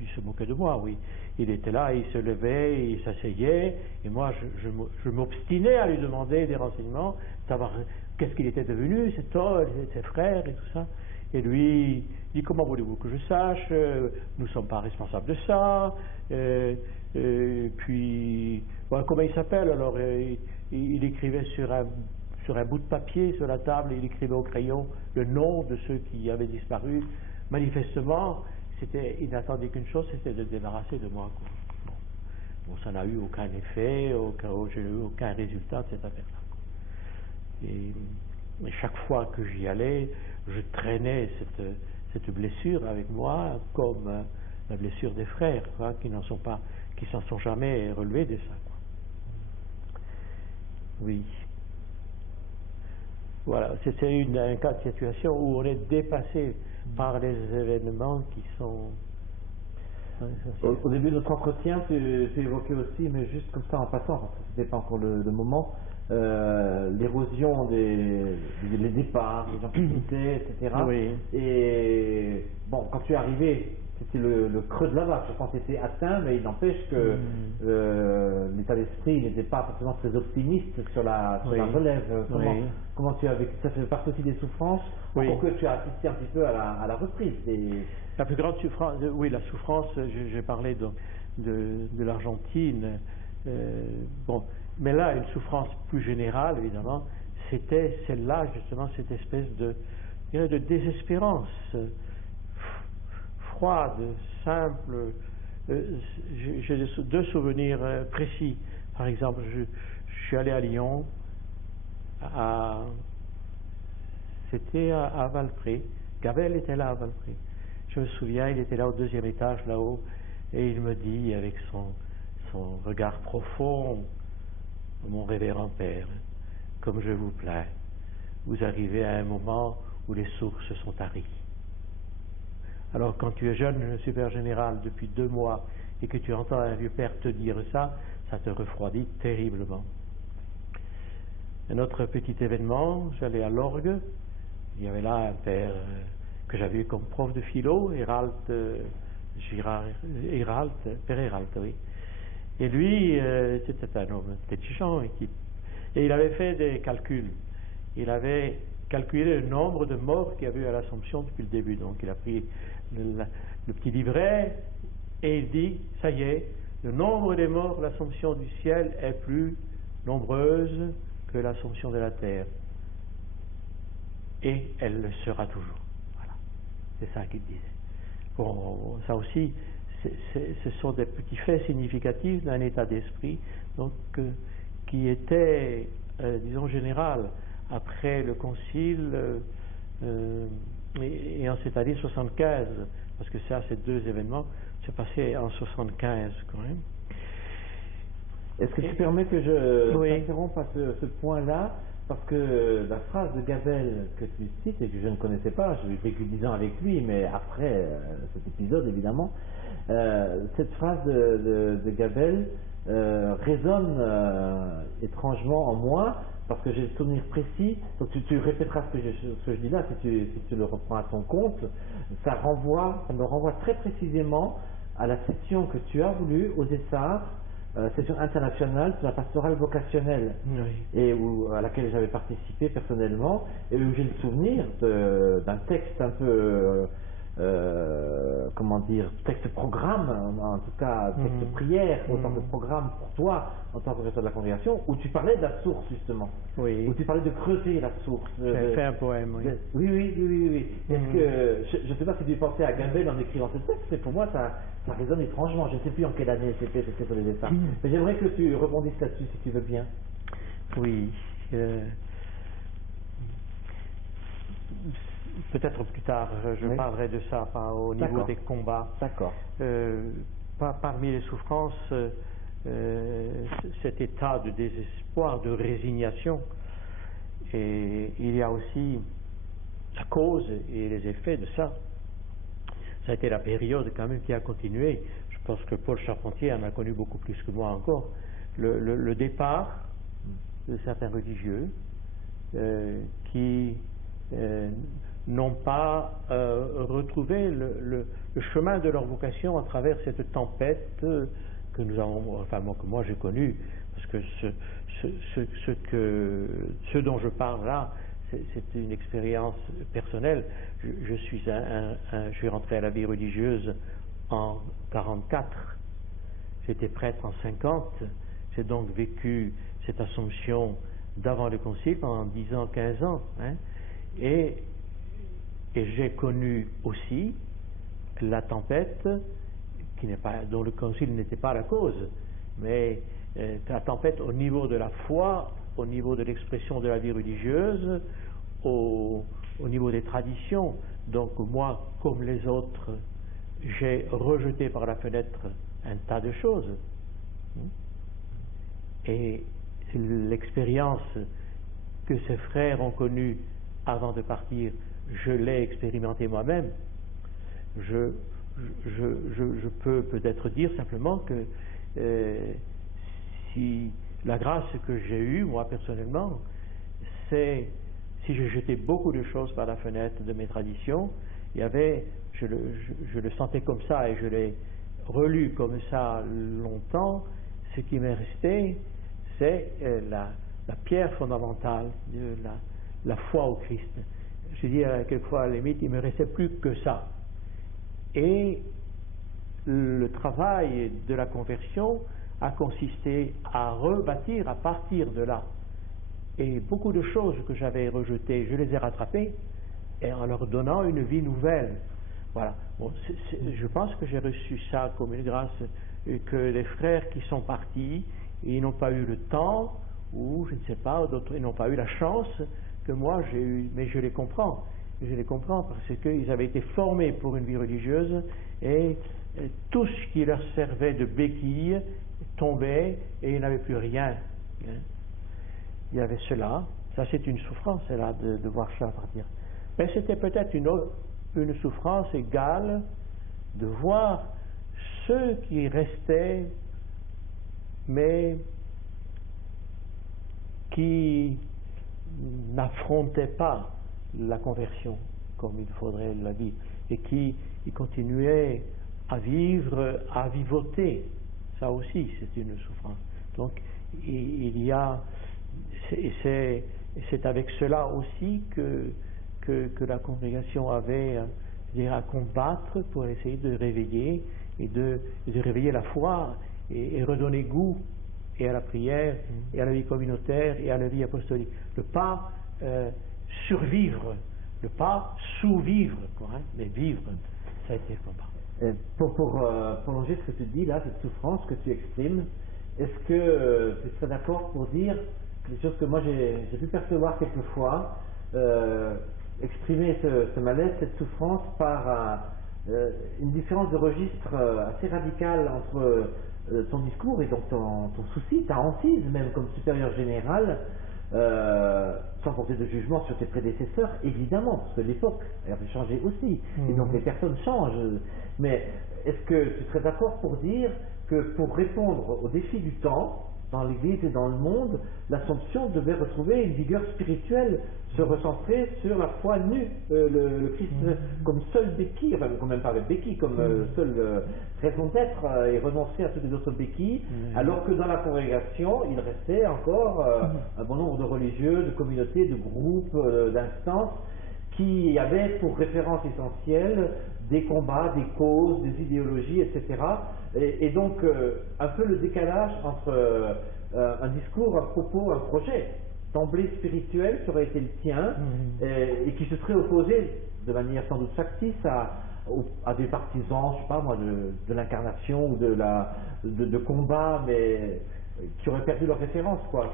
Il se moquait de moi, oui. Il était là, il se levait, il s'asseyait, et moi je m'obstinais à lui demander des renseignements, savoir qu'est-ce qu'il était devenu, cet homme, ses frères et tout ça. Et lui, il dit, comment voulez-vous que je sache, nous ne sommes pas responsables de ça, puis, voilà, comment il s'appelle alors, il écrivait sur un bout de papier, sur la table, il écrivait au crayon le nom de ceux qui avaient disparu. Manifestement, il n'attendait qu'une chose, c'était de se débarrasser de moi. Quoi. Bon, ça n'a eu aucun effet, je n'ai eu aucun résultat de cette affaire-là. Et chaque fois que j'y allais, je traînais cette blessure avec moi, comme la blessure des frères, quoi, qui s'en sont jamais relevés de ça. Quoi. Oui. Voilà, c'est un cas de situation où on est dépassé par les événements qui sont... Au début de notre entretien, tu évoquais aussi, mais juste comme ça en passant, parce que ce n'était pas encore le moment, l'érosion les départs, les gens qui quittaient, etc. Oui. Et bon, quand tu es arrivé, c'était le creux de la vague. Je pense que tu étais atteint, mais il n'empêche que l'état d'esprit n'était pas forcément très optimiste sur la relève. Comment tu as vécu ça? Fait partie aussi des souffrances, pour que tu as assisté un petit peu à la reprise. La plus grande souffrance, la souffrance, j'ai parlé de l'Argentine. Bon, mais là, une souffrance plus générale, évidemment, c'était celle-là, justement, cette espèce de désespérance froide, simple. J'ai deux souvenirs précis. Par exemple, je suis allé à Lyon, c'était à Valpré. Gabel était là à Valpré. Je me souviens, il était là au deuxième étage, là-haut, et il me dit, avec son regard profond, mon révérend père, comme je vous plains, vous arrivez à un moment où les sources sont taries. Alors quand tu es jeune supérieur général depuis 2 mois et que tu entends un vieux père te dire ça, ça te refroidit terriblement. Un autre petit événement, j'allais à l'orgue, il y avait là un père que j'avais eu comme prof de philo, Père Hérald, oui. Et lui, c'était un homme intelligent et il avait fait des calculs. Il avait calculé le nombre de morts qu'il y avait eu à l'Assomption depuis le début. Donc il a pris le petit livret et il dit, ça y est, le nombre des morts de l'Assomption du ciel est plus nombreuse que l'Assomption de la terre. Et elle le sera toujours. Voilà. C'est ça qu'il disait. Bon, ça aussi, ce sont des petits faits significatifs d'un état d'esprit donc, qui était, disons, général après le concile et en cette année 75, parce que ça, ces 2 événements se passaient en 75 quand même. Est-ce que tu permets que je t'interrompe à ce point-là? Parce que la phrase de Gabel que tu cites et que je ne connaissais pas, j'ai vécu 10 ans avec lui, mais après cet épisode évidemment, cette phrase de Gabel résonne étrangement en moi, parce que j'ai le souvenir précis. Donc tu répéteras ce que je dis là, si tu le reprends à ton compte. Ça me renvoie très précisément à la session que tu as voulu aux Essarts, session internationale sur la pastorale vocationnelle, et à laquelle j'avais participé personnellement, et où j'ai le souvenir d'un texte un peu comment dire, texte programme, en tout cas texte prière, autant que programme pour toi en tant que responsable de la congrégation, où tu parlais de la source justement, Oui. où tu parlais de creuser la source. J'ai fait un poème, oui. Oui. Est-ce que, je ne sais pas si tu pensais à Gabel en écrivant ce texte, mais pour moi ça résonne étrangement. Je ne sais plus en quelle année c'était sur les dessins. Mais j'aimerais que tu rebondisses là-dessus si tu veux bien. Oui. Peut-être plus tard, je parlerai de ça au niveau des combats. D'accord. Parmi les souffrances, cet état de désespoir, de résignation, et il y a aussi la cause et les effets de ça. Ça a été la période quand même qui a continué. Je pense que Paul Charpentier en a connu beaucoup plus que moi encore. Le départ de certains religieux qui n'ont pas retrouvé le chemin de leur vocation à travers cette tempête que nous avons, enfin que moi j'ai connue, parce que ce dont je parle là, c'est une expérience personnelle. Je suis rentré à la vie religieuse en 44. J'étais prêtre en 50. J'ai donc vécu cette Assomption d'avant le Concile pendant 10 ans, 15 ans. Hein, et j'ai connu aussi la tempête dont le Concile n'était pas la cause, mais la tempête au niveau de la foi, au niveau de l'expression de la vie religieuse, au niveau des traditions. Donc moi, comme les autres, j'ai rejeté par la fenêtre un tas de choses. Et l'expérience que ces frères ont connue avant de partir, je l'ai expérimentée moi-même. Je peux peut-être dire simplement que si la grâce que j'ai eue, moi personnellement, c'est si j'ai jeté beaucoup de choses par la fenêtre de mes traditions, il y avait, je le sentais comme ça et je l'ai relu comme ça longtemps, ce qui m'est resté, c'est la pierre fondamentale de la foi au Christ. Je dis quelquefois à la limite, il ne me restait plus que ça. Et le travail de la conversion a consisté à rebâtir à partir de là. Et beaucoup de choses que j'avais rejetées, je les ai rattrapées et en leur donnant une vie nouvelle. Voilà. Bon, je pense que j'ai reçu ça comme une grâce, que les frères qui sont partis, ils n'ont pas eu le temps, ou je ne sais pas, d'autres, ils n'ont pas eu la chance que moi j'ai eu, mais je les comprends. Je les comprends parce qu'ils avaient été formés pour une vie religieuse et tout ce qui leur servait de béquille tombait et ils n'avaient plus rien. Il y avait cela, ça c'est une souffrance là de voir ça partir. Mais c'était peut-être une souffrance égale de voir ceux qui restaient mais qui n'affrontaient pas la conversion comme il faudrait la vivre et qui continuaient à vivre, à vivoter. Ça aussi c'est une souffrance. Donc il y a, c'est avec cela aussi que la congrégation avait à combattre pour essayer de réveiller et de réveiller la foi et redonner goût et à la prière et à la vie communautaire et à la vie apostolique. Ne pas survivre, ne pas sous-vivre, mais vivre, ça a été le combat. Pour prolonger ce que tu dis là, cette souffrance que tu exprimes, est-ce que tu serais d'accord pour dire quelque chose que moi j'ai pu percevoir quelquefois, exprimer ce malaise, cette souffrance par une différence de registre assez radicale entre ton discours et donc ton souci, ta hantise même comme supérieur général, sans porter de jugement sur tes prédécesseurs, évidemment, parce que l'époque avait changé aussi, et donc les personnes changent. Mais est-ce que tu serais d'accord pour dire que pour répondre aux défis du temps, dans l'Église et dans le monde, l'Assomption devait retrouver une vigueur spirituelle, se recentrer sur la foi nue, le Christ comme seule béquille, enfin quand même pas avec béquille, comme seule raison d'être, et renoncer à toutes les autres béquilles, alors que dans la congrégation, il restait encore un bon nombre de religieux, de communautés, de groupes, d'instances, qui avait pour référence essentielle des combats, des causes, des idéologies, etc. Et donc un peu le décalage entre un discours, un propos, un projet d'emblée spirituel qui aurait été le tien et qui se serait opposé de manière sans doute factice à des partisans, je sais pas moi, de l'incarnation ou de combat, mais qui auraient perdu leur référence, quoi.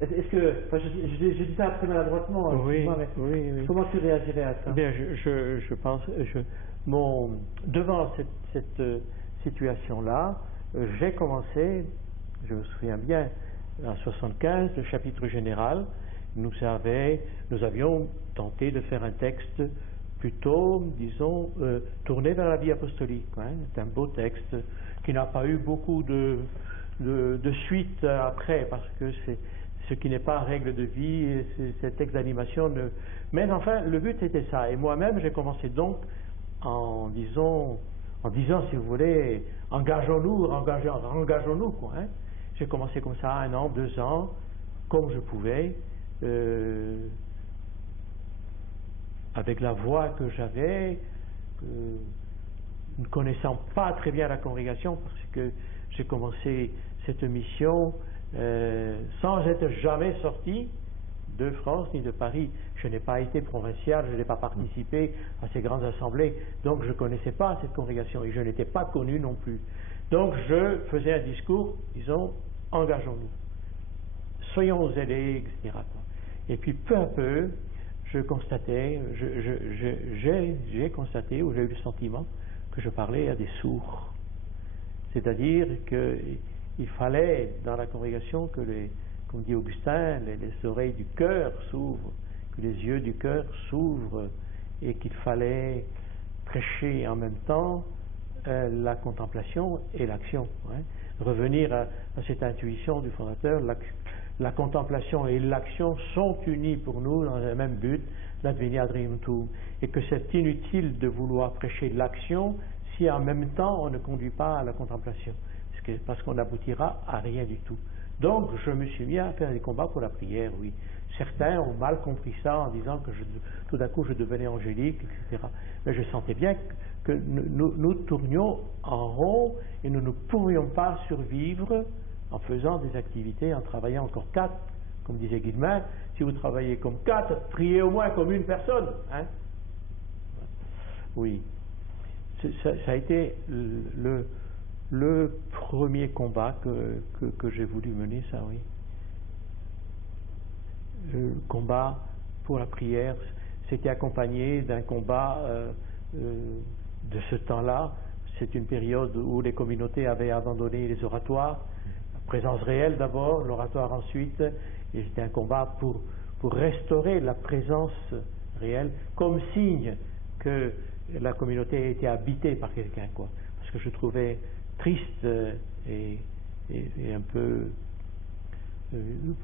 Est-ce que, enfin, je dis ça très maladroitement, hein, Oui, mais oui. comment tu réagirais à ça? Eh bien, je pense, devant cette situation-là, j'ai commencé, je me souviens bien, en 75, le chapitre général, nous avions tenté de faire un texte plutôt, disons, tourné vers la vie apostolique. Hein. C'est un beau texte qui n'a pas eu beaucoup de suite après, parce que c'est ce qui n'est pas règle de vie, ces textes d'animation. Mais enfin, le but était ça. Et moi-même, j'ai commencé donc en disant, si vous voulez, engageons-nous, quoi. Hein. J'ai commencé comme ça, 1 an, 2 ans, comme je pouvais, avec la voix que j'avais, ne connaissant pas très bien la congrégation, parce que j'ai commencé cette mission sans être jamais sorti de France ni de Paris. Je n'ai pas été provincial, je n'ai pas participé à ces grandes assemblées, donc je ne connaissais pas cette congrégation et je n'étais pas connu non plus. Donc je faisais un discours, disons, engageons-nous, soyons zélés, etc. Et puis peu à peu, j'ai constaté, ou j'ai eu le sentiment que je parlais à des sourds. C'est-à-dire qu'il fallait, dans la congrégation, que comme dit Augustin, les oreilles du cœur s'ouvrent, que les yeux du cœur s'ouvrent, et qu'il fallait prêcher en même temps la contemplation et l'action. Hein. Revenir à cette intuition du fondateur, la contemplation et l'action sont unies pour nous dans un même but, l'advenia triumphum, et que c'est inutile de vouloir prêcher l'action si en même temps on ne conduit pas à la contemplation, parce qu'on n'aboutira à rien du tout. Donc je me suis mis à faire des combats pour la prière, oui. Certains ont mal compris ça en disant que tout d'un coup je devenais angélique, etc. Mais je sentais bien que nous tournions en rond et nous ne pourrions pas survivre en faisant des activités, en travaillant encore 4, comme disait Guillemin. Si vous travaillez comme 4, priez au moins comme une personne. Hein. Oui. Ça a été le premier combat que j'ai voulu mener, ça, oui. Le combat pour la prière, c'était accompagné d'un combat de ce temps-là. C'est une période où les communautés avaient abandonné les oratoires, la présence réelle d'abord, l'oratoire ensuite, et c'était un combat pour restaurer la présence réelle, comme signe que la communauté a été habitée par quelqu'un, quoi. Parce que je trouvais triste et un peu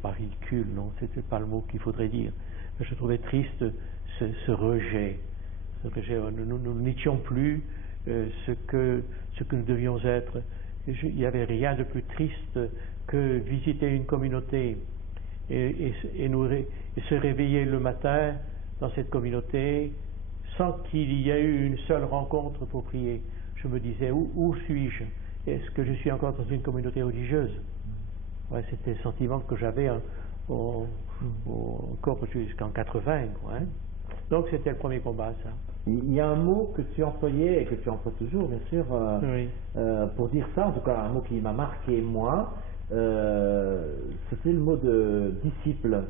pas ridicule, non, c'était pas le mot qu'il faudrait dire. Mais je trouvais triste ce rejet. Nous n'étions plus ce que nous devions être. Il n'y avait rien de plus triste que visiter une communauté et se réveiller le matin dans cette communauté sans qu'il y ait eu une seule rencontre pour prier. Je me disais, où suis-je? Est-ce que je suis encore dans une communauté religieuse? Ouais, c'était le sentiment que j'avais encore jusqu'en 80. Quoi, hein. Donc c'était le premier combat, ça. Il y a un mot que tu employais et que tu emploies toujours, bien sûr, oui. Pour dire ça, en tout cas un mot qui m'a marqué moi, c'était le mot de disciple.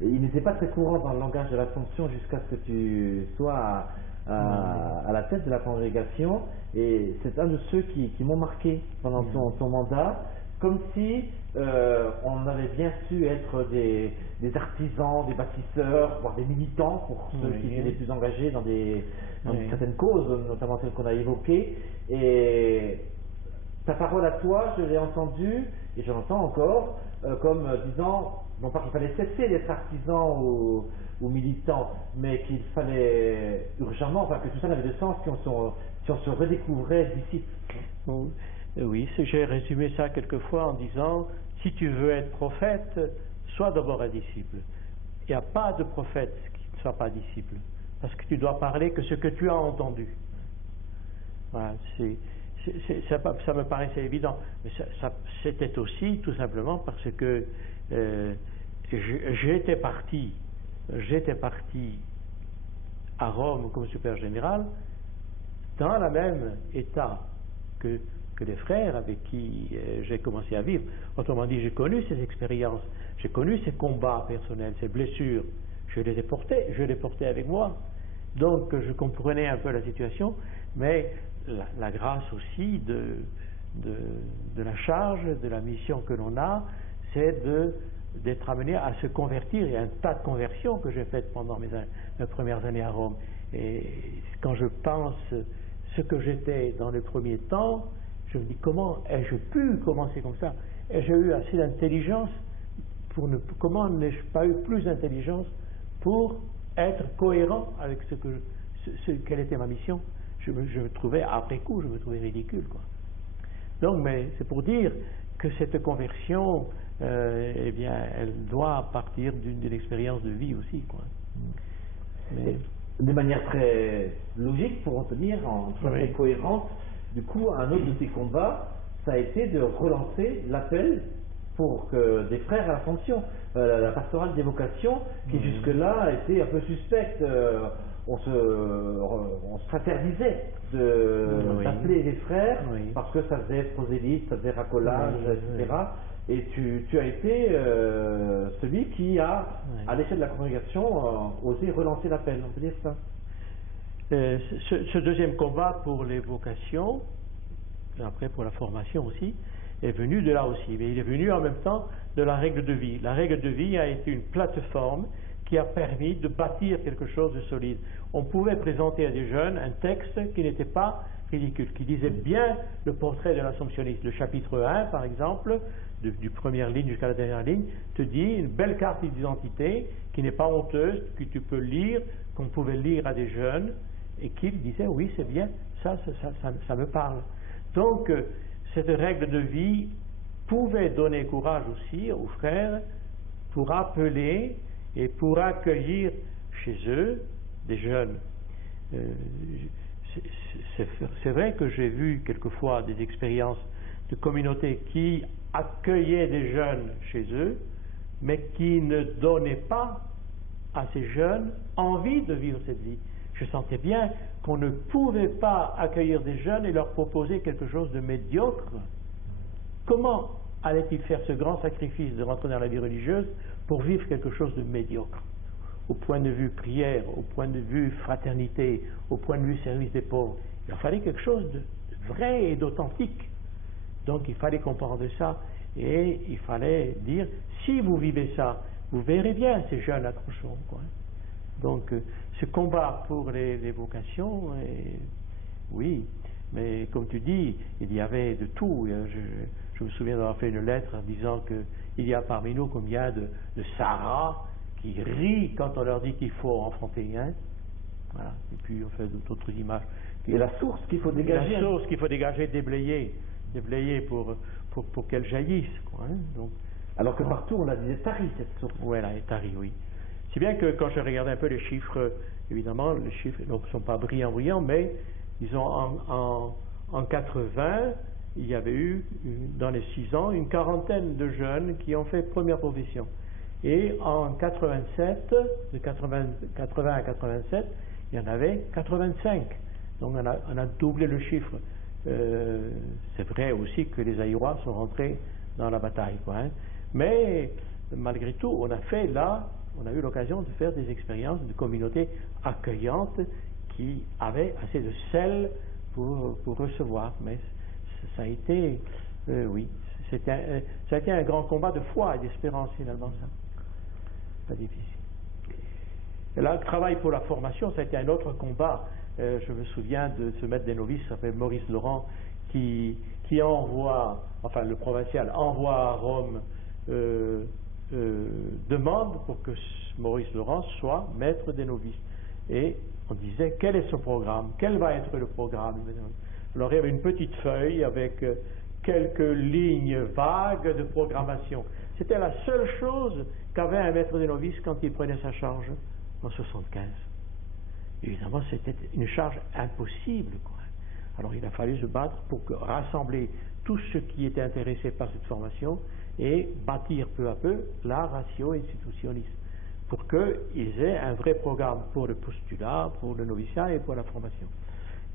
Il n'était pas très courant dans le langage de l'Assomption jusqu'à ce que tu sois à la tête de la congrégation, et c'est un de ceux qui m'ont marqué pendant ton mandat, comme si on avait bien su être des artisans, des bâtisseurs, voire des militants pour ceux qui étaient les plus engagés dans certaines causes, notamment celles qu'on a évoquées. Et ta parole à toi, je l'ai entendue, et je l'entends encore, comme disant, non pas qu'il fallait cesser d'être artisan ou militant, mais qu'il fallait urgemment, enfin que tout ça n'avait de sens si on se redécouvrait disciple. Oui, j'ai résumé ça quelquefois en disant, si tu veux être prophète, sois d'abord un disciple. Il n'y a pas de prophète qui ne soit pas disciple. parce que tu dois parler que ce que tu as entendu. Voilà, ça me paraissait évident, mais c'était aussi tout simplement parce que j'étais parti à Rome comme supérieur général dans le même état que les frères avec qui j'ai commencé à vivre. Autrement dit, j'ai connu ces expériences, j'ai connu ces combats personnels, ces blessures, je les portais avec moi. Donc je comprenais un peu la situation, mais la grâce aussi de la charge, de la mission que l'on a, c'est d'être amené à se convertir. Il y a un tas de conversions que j'ai faites pendant mes premières années à Rome. Et quand je pense ce que j'étais dans les premiers temps, je me dis comment ai-je pu commencer comme ça? Ai-je eu assez d'intelligence comment n'ai-je pas eu plus d'intelligence pour être cohérent avec quelle était ma mission? Je me trouvais, après coup, je me trouvais ridicule, quoi. Donc, mais c'est pour dire que cette conversion, eh bien, elle doit partir d'une expérience de vie aussi, quoi. Mais de manière très logique, pour en tenir, très cohérente, du coup, un autre de tes combats, ça a été de relancer l'appel pour que des frères à l'Assomption, la pastorale des vocations, qui jusque-là était un peu suspecte, on se s'interdisait d'appeler les frères parce que ça faisait prosélyte, ça faisait racolage, etc. Et tu as été celui qui a, à l'échelle de la congrégation, osé relancer l'appel, on peut dire ça. Ce deuxième combat pour les vocations, après pour la formation aussi, est venu de là aussi, mais il est venu en même temps de la règle de vie. La règle de vie a été une plateforme qui a permis de bâtir quelque chose de solide. On pouvait présenter à des jeunes un texte qui n'était pas ridicule, qui disait bien le portrait de l'Assomptionniste. Le chapitre 1, par exemple, du première ligne jusqu'à la dernière ligne, te dit une belle carte d'identité qui n'est pas honteuse, que tu peux lire, qu'on pouvait lire à des jeunes, et qu'ils disaient oui, c'est bien, ça me parle. Donc, cette règle de vie pouvait donner courage aussi aux frères pour appeler et pour accueillir chez eux des jeunes. C'est vrai que j'ai vu quelquefois des expériences de communautés qui accueillaient des jeunes chez eux, mais qui ne donnaient pas à ces jeunes envie de vivre cette vie. Je sentais bien qu'on ne pouvait pas accueillir des jeunes et leur proposer quelque chose de médiocre. Comment allait-il faire ce grand sacrifice de rentrer dans la vie religieuse pour vivre quelque chose de médiocre? Au point de vue prière, au point de vue fraternité, au point de vue service des pauvres. Il fallait quelque chose de vrai et d'authentique. Donc il fallait comprendre ça et il fallait dire, si vous vivez ça, vous verrez bien ces jeunes accrochons, quoi. Donc ce combat pour les vocations, oui, mais comme tu dis, il y avait de tout. Je me souviens d'avoir fait une lettre en disant qu'il y a parmi nous combien de Sarah qui rient quand on leur dit qu'il faut affronter un. Voilà. Et puis on fait d'autres images. Et la source qu'il faut dégager. La source qu'il faut dégager, déblayer pour qu'elle jaillisse, quoi, hein. Donc, alors que partout on a dit tarie cette source. Oui, elle est tarie, oui. Si bien que quand je regardais un peu les chiffres, évidemment, les chiffres ne sont pas brillants, mais disons en 80, il y avait eu, dans les 6 ans, une quarantaine de jeunes qui ont fait première profession. Et en 87, de 80 à 87, il y en avait 85. Donc on a doublé le chiffre. C'est vrai aussi que les Aïrois sont rentrés dans la bataille, quoi, hein. Mais malgré tout, on a eu l'occasion de faire des expériences de communautés accueillantes qui avaient assez de sel pour recevoir. Mais ça a été, oui, ça a été un grand combat de foi et d'espérance finalement, ça. Pas difficile. Et là, le travail pour la formation, ça a été un autre combat. Je me souviens de ce maître des novices, qui s'appelle Maurice Laurent, qui envoie, enfin le provincial envoie à Rome demande pour que Maurice Laurent soit maître des novices. Et on disait, quel est son programme? Quel va être le programme? Alors il y avait une petite feuille avec quelques lignes vagues de programmation. C'était la seule chose qu'avait un maître des novices quand il prenait sa charge en 75. évidemment, c'était une charge impossible, quoi. Alors il a fallu se battre pour rassembler tous ceux qui étaient intéressés par cette formation et bâtir peu à peu la ratio institutionniste, pour qu'ils aient un vrai programme pour le postulat, pour le noviciat et pour la formation.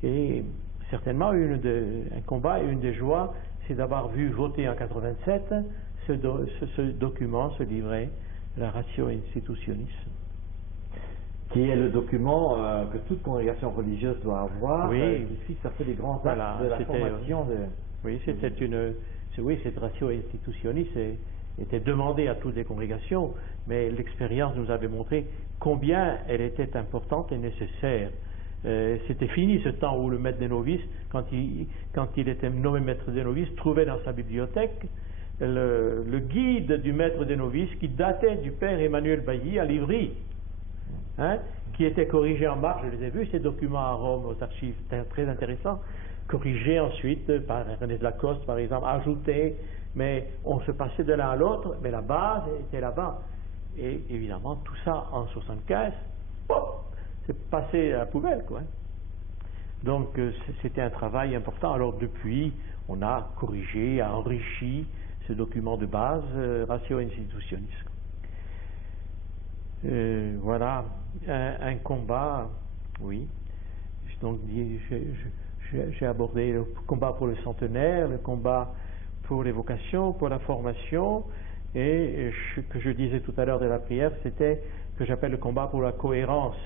Et certainement, un combat et une des joies, c'est d'avoir vu voter en 87 ce document, ce livret, la ratio institutionis. Qui est le document que toute congrégation religieuse doit avoir, oui. Qui fixe un peu les grands axes de la formation. Oui, cette ratio institutionis était demandée à toutes les congrégations, mais l'expérience nous avait montré combien elle était importante et nécessaire. C'était fini ce temps où le maître des novices, quand il était nommé maître des novices, trouvait dans sa bibliothèque le guide du maître des novices qui datait du père Emmanuel Bailly à Livry, qui était corrigé en marge. Je les ai vus, ces documents à Rome, aux archives, très intéressants, corrigés ensuite par René de Lacoste, par exemple, ajoutés, mais on se passait de l'un à l'autre, mais la base était là-bas. Et évidemment, tout ça en 75, c'est passé à la poubelle, quoi. Donc c'était un travail important. Alors depuis, on a corrigé, a enrichi ce document de base, ratio institutionis. Voilà, un combat, oui. Donc j'ai abordé le combat pour le centenaire, le combat pour les vocations, pour la formation, et ce que je disais tout à l'heure de la prière, c'était que j'appelle le combat pour la cohérence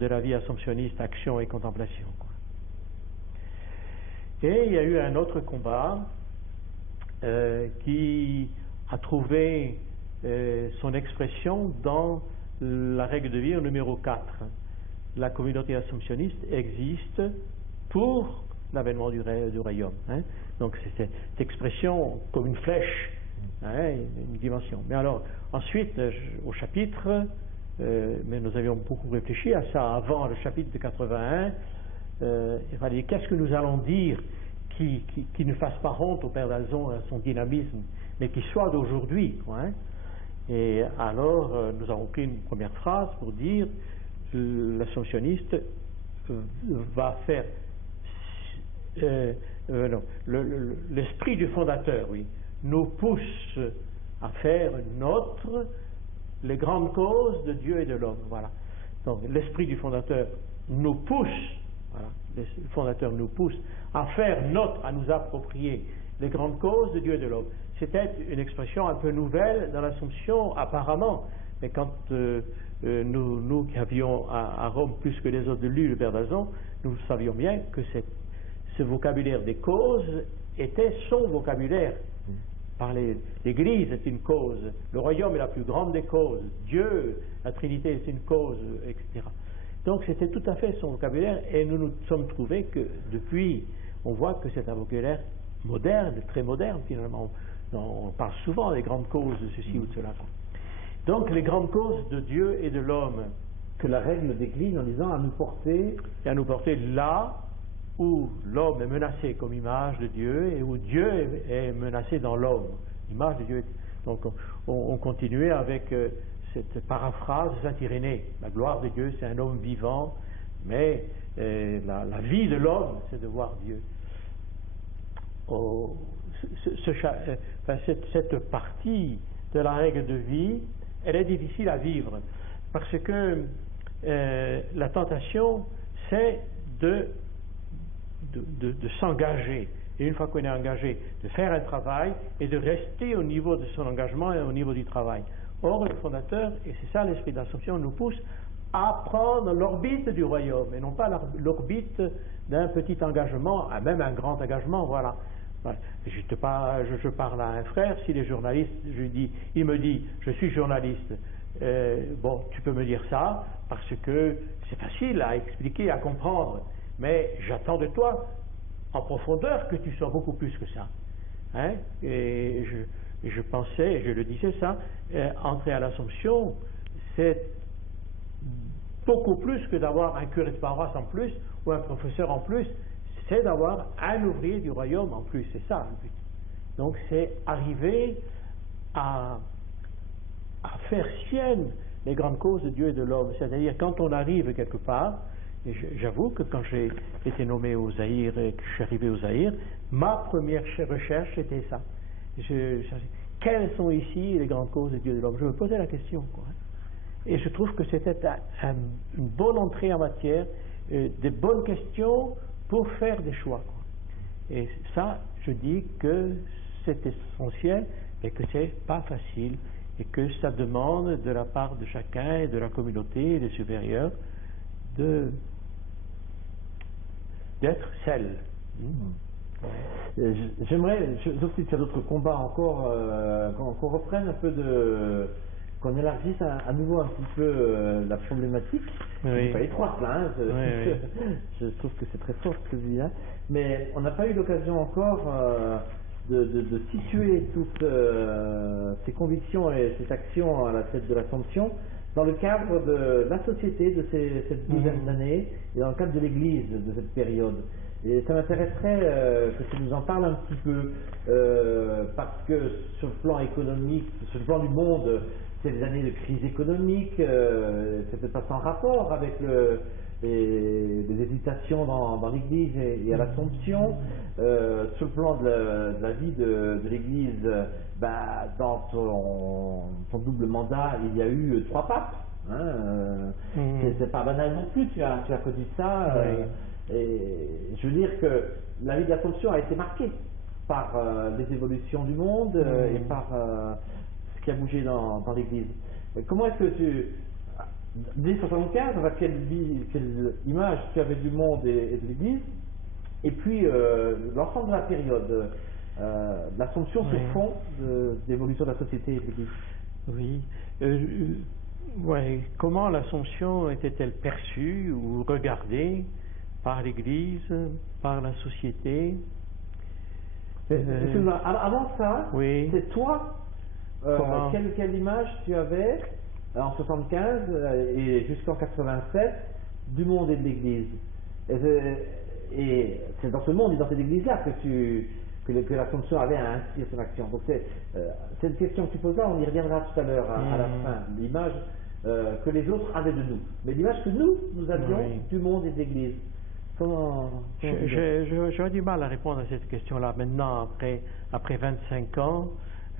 de la vie assomptionniste, action et contemplation, quoi. Et il y a eu un autre combat qui a trouvé son expression dans la règle de vie au numéro 4. La communauté assomptionniste existe pour l'avènement du royaume. Donc c'est cette expression comme une flèche, une dimension. Mais alors, ensuite, au chapitre, mais nous avions beaucoup réfléchi à ça avant le chapitre de 81, il fallait, qu'est-ce que nous allons dire qui ne fasse pas honte au Père d'Alzon à son dynamisme, mais qui soit d'aujourd'hui, quoi. Et alors, nous avons pris une première phrase pour dire l'assomptionniste va faire l'esprit du fondateur, oui, nous pousse à faire les grandes causes de Dieu et de l'homme. Voilà. Donc l'esprit du fondateur nous pousse, voilà, le fondateur nous pousse à faire à nous approprier les grandes causes de Dieu et de l'homme. C'était une expression un peu nouvelle dans l'Assomption, apparemment, mais quand nous qui avions à Rome plus que les autres lu le Père d'Alzon, nous savions bien que ce vocabulaire des causes était son vocabulaire. L'Église est une cause, le royaume est la plus grande des causes, Dieu, la Trinité est une cause, etc. Donc c'était tout à fait son vocabulaire, et nous nous sommes trouvés que depuis, on voit que c'est un vocabulaire moderne, très moderne finalement. On parle souvent des grandes causes de ceci ou de cela. Donc les grandes causes de Dieu et de l'homme. Que la règle décline en disant à nous porter là où l'homme est menacé comme image de Dieu et où Dieu est menacé dans l'homme. L'image de Dieu. Donc on continuait avec cette paraphrase de Saint-Irénée. La gloire de Dieu, c'est un homme vivant, mais la vie de l'homme, c'est de voir Dieu. Cette partie de la règle de vie, elle est difficile à vivre, parce que la tentation, c'est de s'engager, et une fois qu'on est engagé, de faire un travail et de rester au niveau de son engagement et au niveau du travail. Or, le fondateur, et c'est ça l'esprit d'Assomption, nous pousse à prendre l'orbite du royaume, et non pas l'orbite d'un petit engagement, même un grand engagement, voilà. Je parle à un frère, s'il est journaliste, il me dit, je suis journaliste, bon, tu peux me dire ça, parce que c'est facile à expliquer, à comprendre, mais j'attends de toi, en profondeur, que tu sois beaucoup plus que ça. Et je pensais, je le disais ça, entrer à l'Assomption, c'est beaucoup plus que d'avoir un curé de paroisse en plus, ou un professeur en plus, c'est d'avoir un ouvrier du royaume en plus, c'est ça le but. Donc c'est arriver à faire sienne les grandes causes de Dieu et de l'homme. C'est-à-dire, quand on arrive quelque part, et j'avoue que quand j'ai été nommé au Zaïre et que je suis arrivé au Zaïre, ma première recherche était ça. Je cherchais, quelles sont ici les grandes causes de Dieu et de l'homme? Je me posais la question, quoi. Et je trouve que c'était une bonne entrée en matière, des bonnes questions pour faire des choix, quoi. Et ça, je dis que c'est essentiel et que c'est pas facile et que ça demande de la part de chacun et de la communauté et des supérieurs d'être celle. J'aimerais, sauf si tu as d'autres combats encore, qu'on reprenne un peu qu'on élargisse à nouveau un petit peu la problématique. Oui. C'est pas étroite là, hein, Oui. je trouve que c'est très fort ce que tu dis là, mais on n'a pas eu l'occasion encore de situer toutes ces convictions et ces actions à la tête de l'Assomption dans le cadre de la société de cette douzaine d'années et dans le cadre de l'Église de cette période. Et ça m'intéresserait que tu nous en parles un petit peu, parce que sur le plan économique, sur le plan du monde, c'est des années de crise économique, c'est peut-être pas sans rapport avec les hésitations dans l'Église et à l'Assomption. Sur le plan de la vie de l'Église, dans ton double mandat, il y a eu 3 papes. Hein, c'est pas banal non plus, tu as connu ça. Et je veux dire que la vie de l'Assomption a été marquée par les évolutions du monde et par ce qui a bougé dans l'Église. Comment est-ce que dès 75, quelle image tu avais du monde et de l'Église, et puis l'ensemble de la période, l'Assomption sur fond d'évolution de la société et de l'Église? Oui. Ouais. Comment l'Assomption était-elle perçue ou regardée par l'Église, par la société? Avant ça, oui. c'est toi, quelle image tu avais en 75 et jusqu'en 87 du monde et de l'Église? Et c'est dans ce monde et dans cette Église-là que l'Assomption avait à inspirer son action. Donc cette question que tu poses là, on y reviendra tout à l'heure à la fin, l'image que les autres avaient de nous, mais l'image que nous avions du monde et de l'Église. J'aurais du mal à répondre à cette question-là. Maintenant, après 25 ans,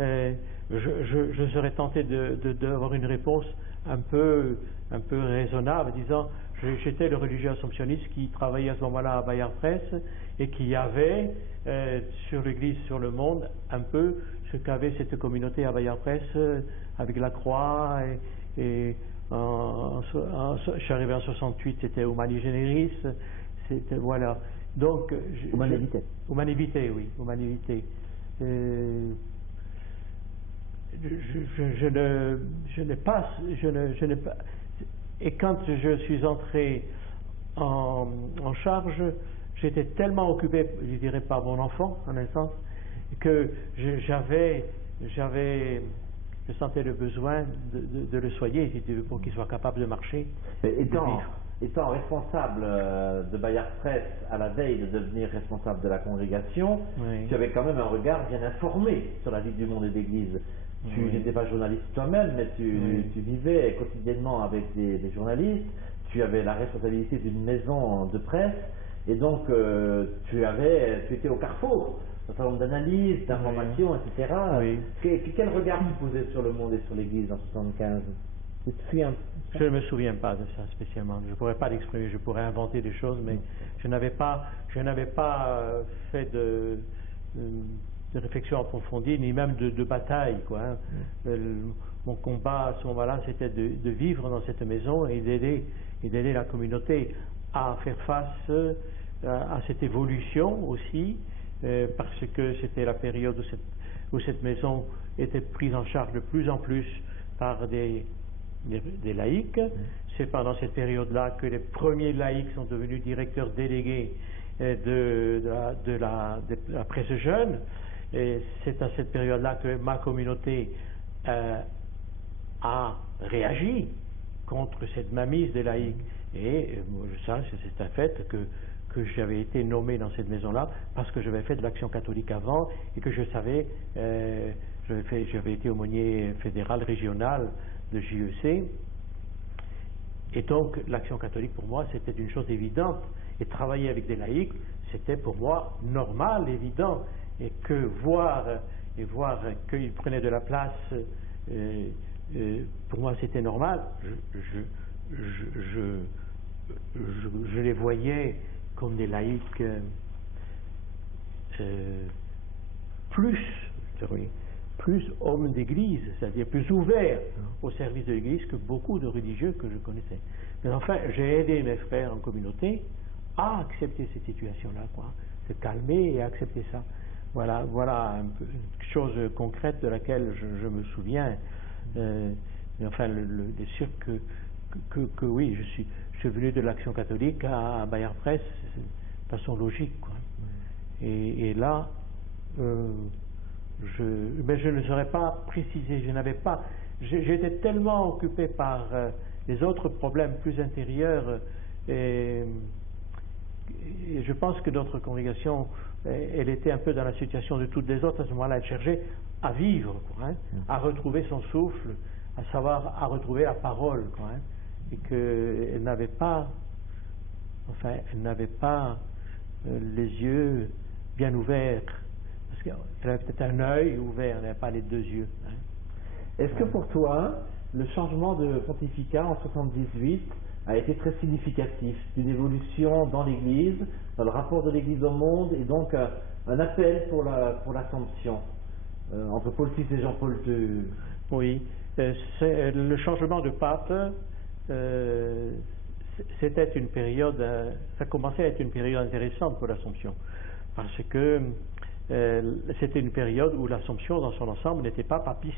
je serais tenté d'avoir une réponse un peu raisonnable, disant j'étais le religieux assomptionniste qui travaillait à ce moment-là à Bayard Presse et qui avait sur l'Église, sur le monde, un peu ce qu'avait cette communauté à Bayard Presse avec la croix et je suis arrivé en 68, c'était Humani Generis. Voilà. Donc, Humanité. Humanité, oui, Humanité. Je n'ai pas. Et quand je suis entré en charge, j'étais tellement occupé, je dirais par mon enfant, en un sens, que je sentais le besoin de le soigner, si tu veux, pour qu'il soit capable de marcher. Étant responsable de Bayard Presse à la veille de devenir responsable de la congrégation, tu avais quand même un regard bien informé sur la vie du monde et de l'Église. Tu n'étais pas journaliste toi-même, mais tu vivais quotidiennement avec des journalistes, tu avais la responsabilité d'une maison de presse, et donc tu étais au carrefour d'un certain nombre d'analyses, d'informations, etc. Quel regard tu posais sur le monde et sur l'Église en 75? Je ne me souviens pas de ça spécialement. Je ne pourrais pas l'exprimer. Je pourrais inventer des choses, mais je n'avais pas fait de réflexion approfondie, ni même de bataille, quoi. Mon combat à ce moment-là, c'était de vivre dans cette maison et d'aider la communauté à faire face à cette évolution aussi, parce que c'était la période où cette maison était prise en charge de plus en plus par des laïcs. C'est pendant cette période-là que les premiers laïcs sont devenus directeurs délégués de la presse jeune. Et c'est à cette période-là que ma communauté a réagi contre cette mainmise des laïcs. Et ça, c'est un fait que j'avais été nommé dans cette maison-là parce que j'avais fait de l'action catholique avant et que je savais, j'avais été aumônier fédéral régional de JEC Et donc, l'Action catholique, pour moi, c'était une chose évidente. Et travailler avec des laïcs, c'était pour moi normal, évident. Et voir qu'ils prenaient de la place, pour moi, c'était normal. Je les voyais comme des laïcs plus hommes d'église, c'est-à-dire plus ouverts au service de l'église que beaucoup de religieux que je connaissais. Mais enfin, j'ai aidé mes frères en communauté à accepter cette situation-là, se calmer et accepter ça. Voilà une chose concrète de laquelle je me souviens. Mais enfin, c'est sûr que oui, je suis venu de l'Action catholique à Bayard Presse de façon logique, Et là, mais je ne saurais pas préciser, j'étais tellement occupé par les autres problèmes plus intérieurs, et je pense que notre congrégation, elle était un peu dans la situation de toutes les autres à ce moment-là. Elle cherchait à vivre, à retrouver son souffle, à retrouver la parole, et qu'elle n'avait pas, les yeux bien ouverts, parce qu'elle avait peut-être un œil ouvert, elle n'avait pas les deux yeux. Est-ce que pour toi, le changement de pontificat en 78 a été très significatif d'une évolution dans l'Église, dans le rapport de l'Église au monde, et donc un appel pour l'Assomption entre Paul VI et Jean-Paul II? Oui, le changement de pape, c'était une période, ça commençait à être une période intéressante pour l'Assomption, parce que c'était une période où l'Assomption dans son ensemble n'était pas papiste.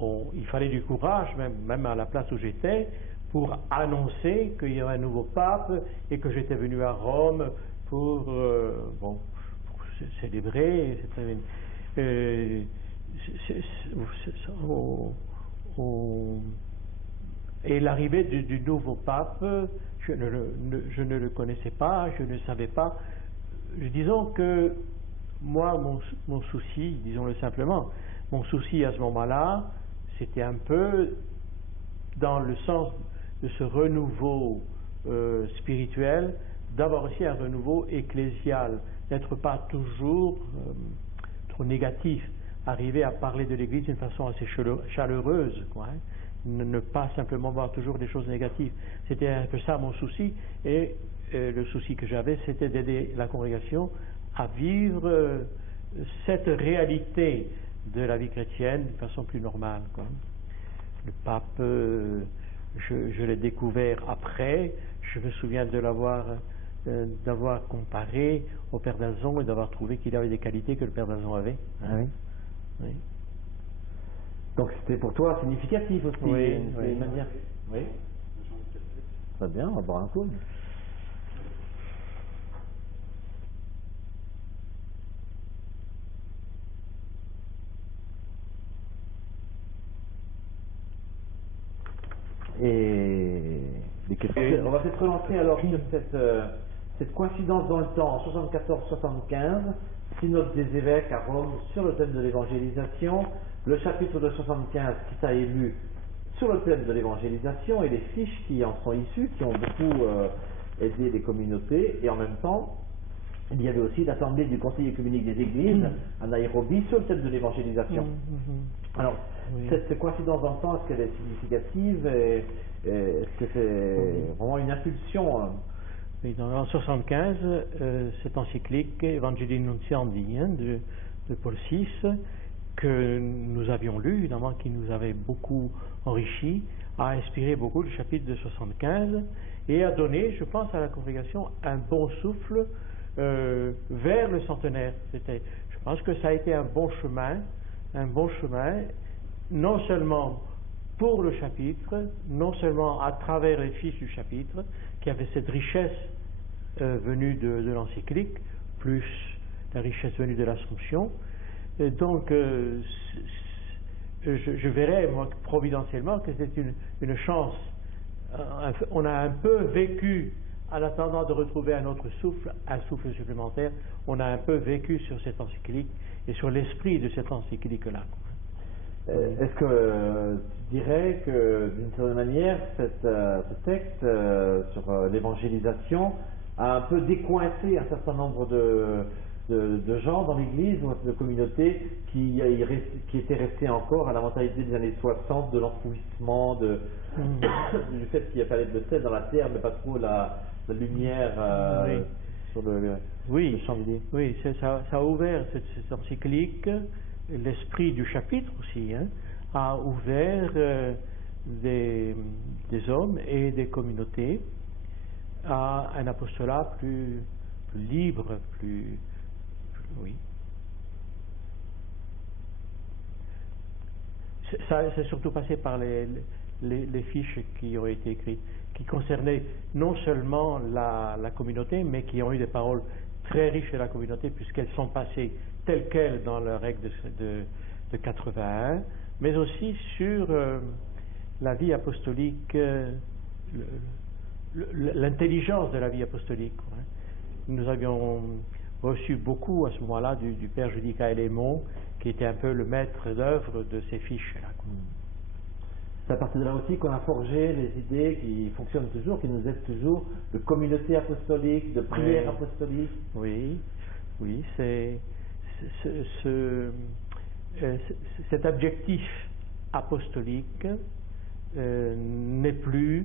Il fallait du courage, même à la place où j'étais, pour annoncer qu'il y avait un nouveau pape et que j'étais venu à Rome pour célébrer. Et l'arrivée du nouveau pape, je ne le connaissais pas, je ne savais pas. Disons que moi, mon souci, disons-le simplement, mon souci à ce moment-là, c'était un peu dans le sens de ce renouveau spirituel, d'avoir aussi un renouveau ecclésial, n'être pas toujours trop négatif, arriver à parler de l'Église d'une façon assez chaleureuse, ne pas simplement voir toujours des choses négatives. C'était un peu ça mon souci, et le souci que j'avais, c'était d'aider la congrégation à vivre cette réalité de la vie chrétienne d'une façon plus normale. Le pape, je l'ai découvert après, je me souviens d'avoir comparé au Père d'Azon et d'avoir trouvé qu'il avait des qualités que le Père d'Azon avait. Oui. Donc c'était pour toi significatif aussi. Oui. Manière. Oui. Très bien, on va boire un coup. Et on va peut-être relancer alors sur cette coïncidence dans le temps, en 74-75, synode des évêques à Rome sur le thème de l'évangélisation, le chapitre de 75 qui t'a élu sur le thème de l'évangélisation et les fiches qui en sont issues, qui ont beaucoup aidé les communautés, et en même temps, il y avait aussi l'assemblée du Conseil œcuménique des Églises à Nairobi sur le thème de l'évangélisation. Alors, cette coïncidence dans le temps, est-ce qu'elle est significative et est-ce que c'est vraiment une impulsion? Oui, en 1975, cette encyclique Evangelii Nuntiandi de Paul VI, que nous avions lu, évidemment, qui nous avait beaucoup enrichi, a inspiré beaucoup le chapitre de 75 et a donné, je pense, à la congrégation un bon souffle vers le centenaire. Je pense que ça a été un bon chemin, non seulement pour le chapitre, non seulement à travers les fiches du chapitre, qui avait cette richesse venue de l'encyclique, plus la richesse venue de l'Assomption. Et donc, je verrais, moi, providentiellement, que c'est une chance. On a un peu vécu, en attendant de retrouver un autre souffle, un souffle supplémentaire, on a un peu vécu sur cette encyclique et sur l'esprit de cette encyclique-là. Est-ce que tu dirais que, d'une certaine manière, ce texte sur l'évangélisation a un peu décoincé un certain nombre de gens dans l'Église ou de communautés qui étaient restés encore à la mentalité des années 60, de l'enfouissement, du fait qu'il fallait de le sel dans la terre, mais pas trop la lumière sur le chandelier. Oui, ça a ouvert cette encyclique, l'esprit du chapitre aussi, a ouvert des hommes et des communautés à un apostolat plus libre, oui. Ça c'est surtout passé par les fiches qui ont été écrites, qui concernaient non seulement la communauté, mais qui ont eu des paroles très riches de la communauté, puisqu'elles sont passées telles quelles dans la règle de 81, mais aussi sur la vie apostolique, l'intelligence de la vie apostolique. Nous avions reçu beaucoup à ce moment-là du père Judica Aymon, qui était un peu le maître d'œuvre de ces fiches-là. C'est à partir de là aussi qu'on a forgé les idées qui fonctionnent toujours, qui nous aident toujours, de communauté apostolique, de prière apostolique. Oui, c'est cet objectif apostolique ne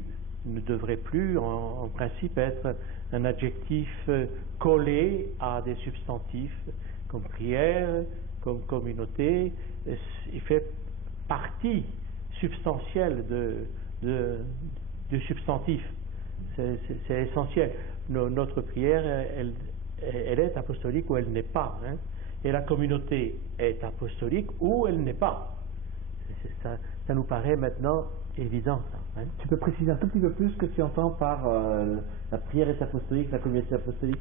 devrait plus en principe être un adjectif collé à des substantifs comme prière, comme communauté. Il fait partie substantielle du substantif. C'est essentiel. Notre prière, elle est apostolique ou elle n'est pas. Et la communauté est apostolique ou elle n'est pas. Ça nous paraît maintenant évident. Tu peux préciser un tout petit peu plus ce que tu entends par la prière est apostolique, la communauté apostolique?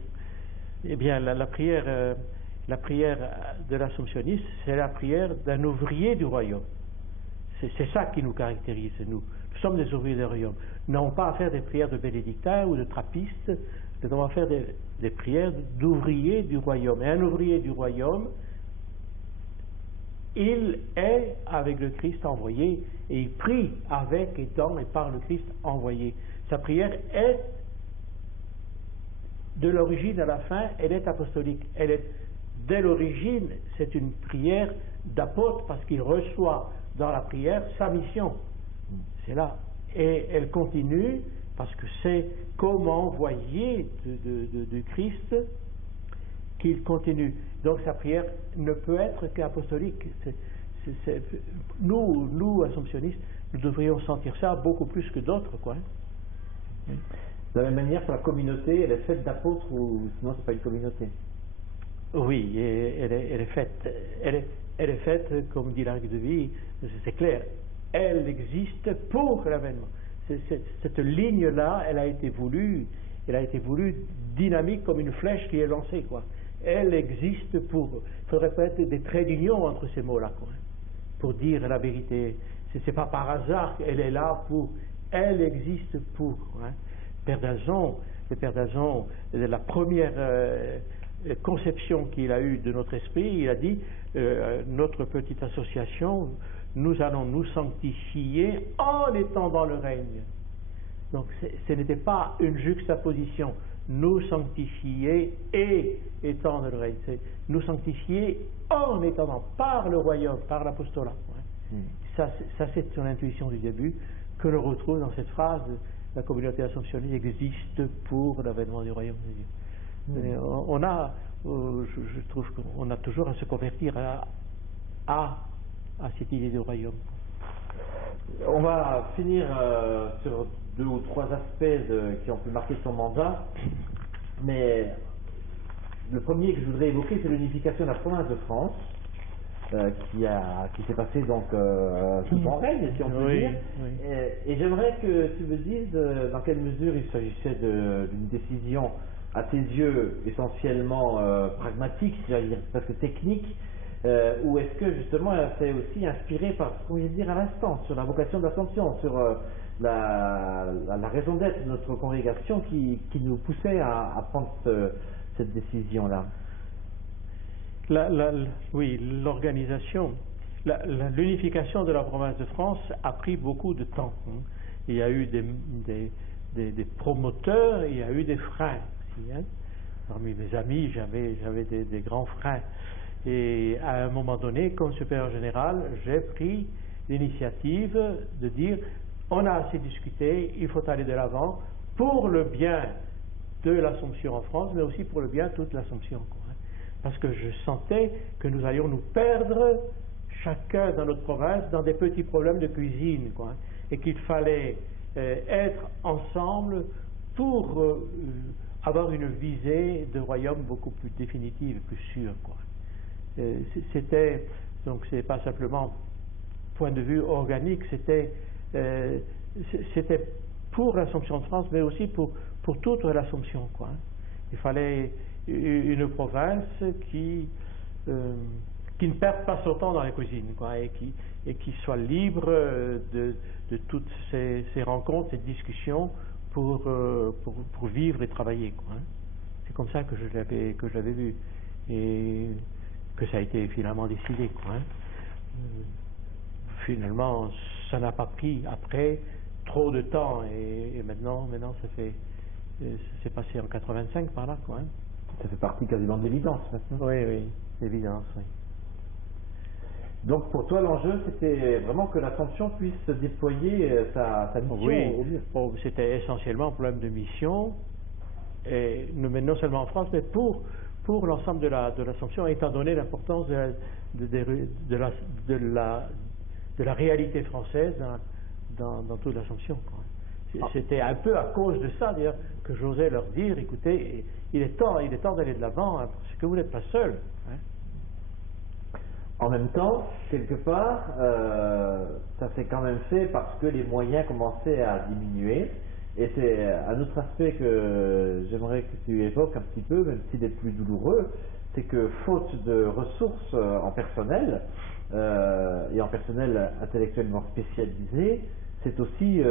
Eh bien, la prière de l'Assomptionniste, c'est la prière d'un ouvrier du royaume. C'est ça qui nous caractérise, nous. Nous sommes des ouvriers du royaume. Nous n'avons pas à faire des prières de bénédictins ou de trappistes, nous avons à faire des prières d'ouvriers du royaume. Et un ouvrier du royaume, il est avec le Christ envoyé, et il prie avec et dans et par le Christ envoyé. Sa prière est, de l'origine à la fin, elle est apostolique. Dès l'origine, c'est une prière d'apôtre, parce qu'il reçoit dans la prière sa mission. C'est là. Et elle continue, parce que c'est comme envoyé du Christ qu'il continue. Donc sa prière ne peut être qu'apostolique. Nous, assomptionnistes, nous devrions sentir ça beaucoup plus que d'autres, quoi. De la même manière, pour la communauté, elle est faite d'apôtres, ou sinon c'est pas une communauté? Oui, elle est faite. Elle est faite, comme dit l'arc de vie, c'est clair. Elle existe pour l'avènement. Cette ligne-là, elle a été voulue dynamique comme une flèche qui est lancée, quoi. Elle existe pour. Il faudrait peut-être des traits d'union entre ces mots-là, quoi, pour dire la vérité. C'est pas par hasard qu'elle est là pour. Elle existe pour. Le Père Dazon, la première conception qu'il a eue de notre esprit, il a dit notre petite association, nous allons nous sanctifier en étant dans le règne. Donc ce n'était pas une juxtaposition, nous sanctifier et étant dans le règne, c'est nous sanctifier en étant par le royaume, par l'apostolat. Ça c'est son intuition du début, que l'on retrouve dans cette phrase, la communauté assomptionniste existe pour l'avènement du royaume de Dieu. Je trouve qu'on a toujours à se convertir à cette idée du royaume. On va finir sur 2 ou 3 aspects qui ont pu marquer son mandat, mais le premier que je voudrais évoquer, c'est l'unification de la province de France, qui s'est passée donc sous ton règne, si on peut dire. Oui. Et j'aimerais que tu me dises dans quelle mesure il s'agissait d'une décision à tes yeux essentiellement pragmatique, c'est-à-dire presque technique, ou est-ce que justement elle s'est aussi inspirée par ce qu'on vient de dire à l'instant, sur la vocation de l'Assomption, sur la raison d'être de notre congrégation qui nous poussait à prendre cette décision-là? Oui, l'organisation l'unification de la province de France a pris beaucoup de temps. Il y a eu des promoteurs, il y a eu des freins aussi. Parmi mes amis, j'avais des grands freins. Et à un moment donné, comme supérieur général, j'ai pris l'initiative de dire on a assez discuté, il faut aller de l'avant pour le bien de l'Assomption en France, mais aussi pour le bien de toute l'Assomption. Parce que je sentais que nous allions nous perdre chacun dans notre province dans des petits problèmes de cuisine, et qu'il fallait être ensemble pour avoir une visée de royaume beaucoup plus définitive, plus sûre. Donc c'est pas simplement point de vue organique, c'était pour l'Assomption de France, mais aussi pour toute l'Assomption. Il fallait une province qui ne perde pas son temps dans la cuisine, et qui soit libre de toutes ces rencontres, ces discussions pour vivre et travailler. C'est comme ça que je l'avais vu, et que ça a été finalement décidé. Finalement, ça n'a pas pris après trop de temps, et maintenant c'est passé en 85 par là. Ça fait partie quasiment de l'évidence maintenant. Oui, l'évidence, oui. Donc pour toi, l'enjeu, c'était vraiment que l'Assomption puisse déployer sa mission au mieux. C'était essentiellement un problème de mission, et non seulement en France, mais pour l'ensemble de l'Assomption, étant donné l'importance de la réalité française dans toute l'Assomption. C'était un peu à cause de ça, d'ailleurs, que j'osais leur dire, écoutez, il est temps d'aller de l'avant, parce que vous n'êtes pas seuls. En même temps, quelque part, ça s'est quand même fait parce que les moyens commençaient à diminuer. Et c'est un autre aspect que j'aimerais que tu évoques un petit peu, même s'il est plus douloureux, c'est que faute de ressources en personnel, et en personnel intellectuellement spécialisé, c'est aussi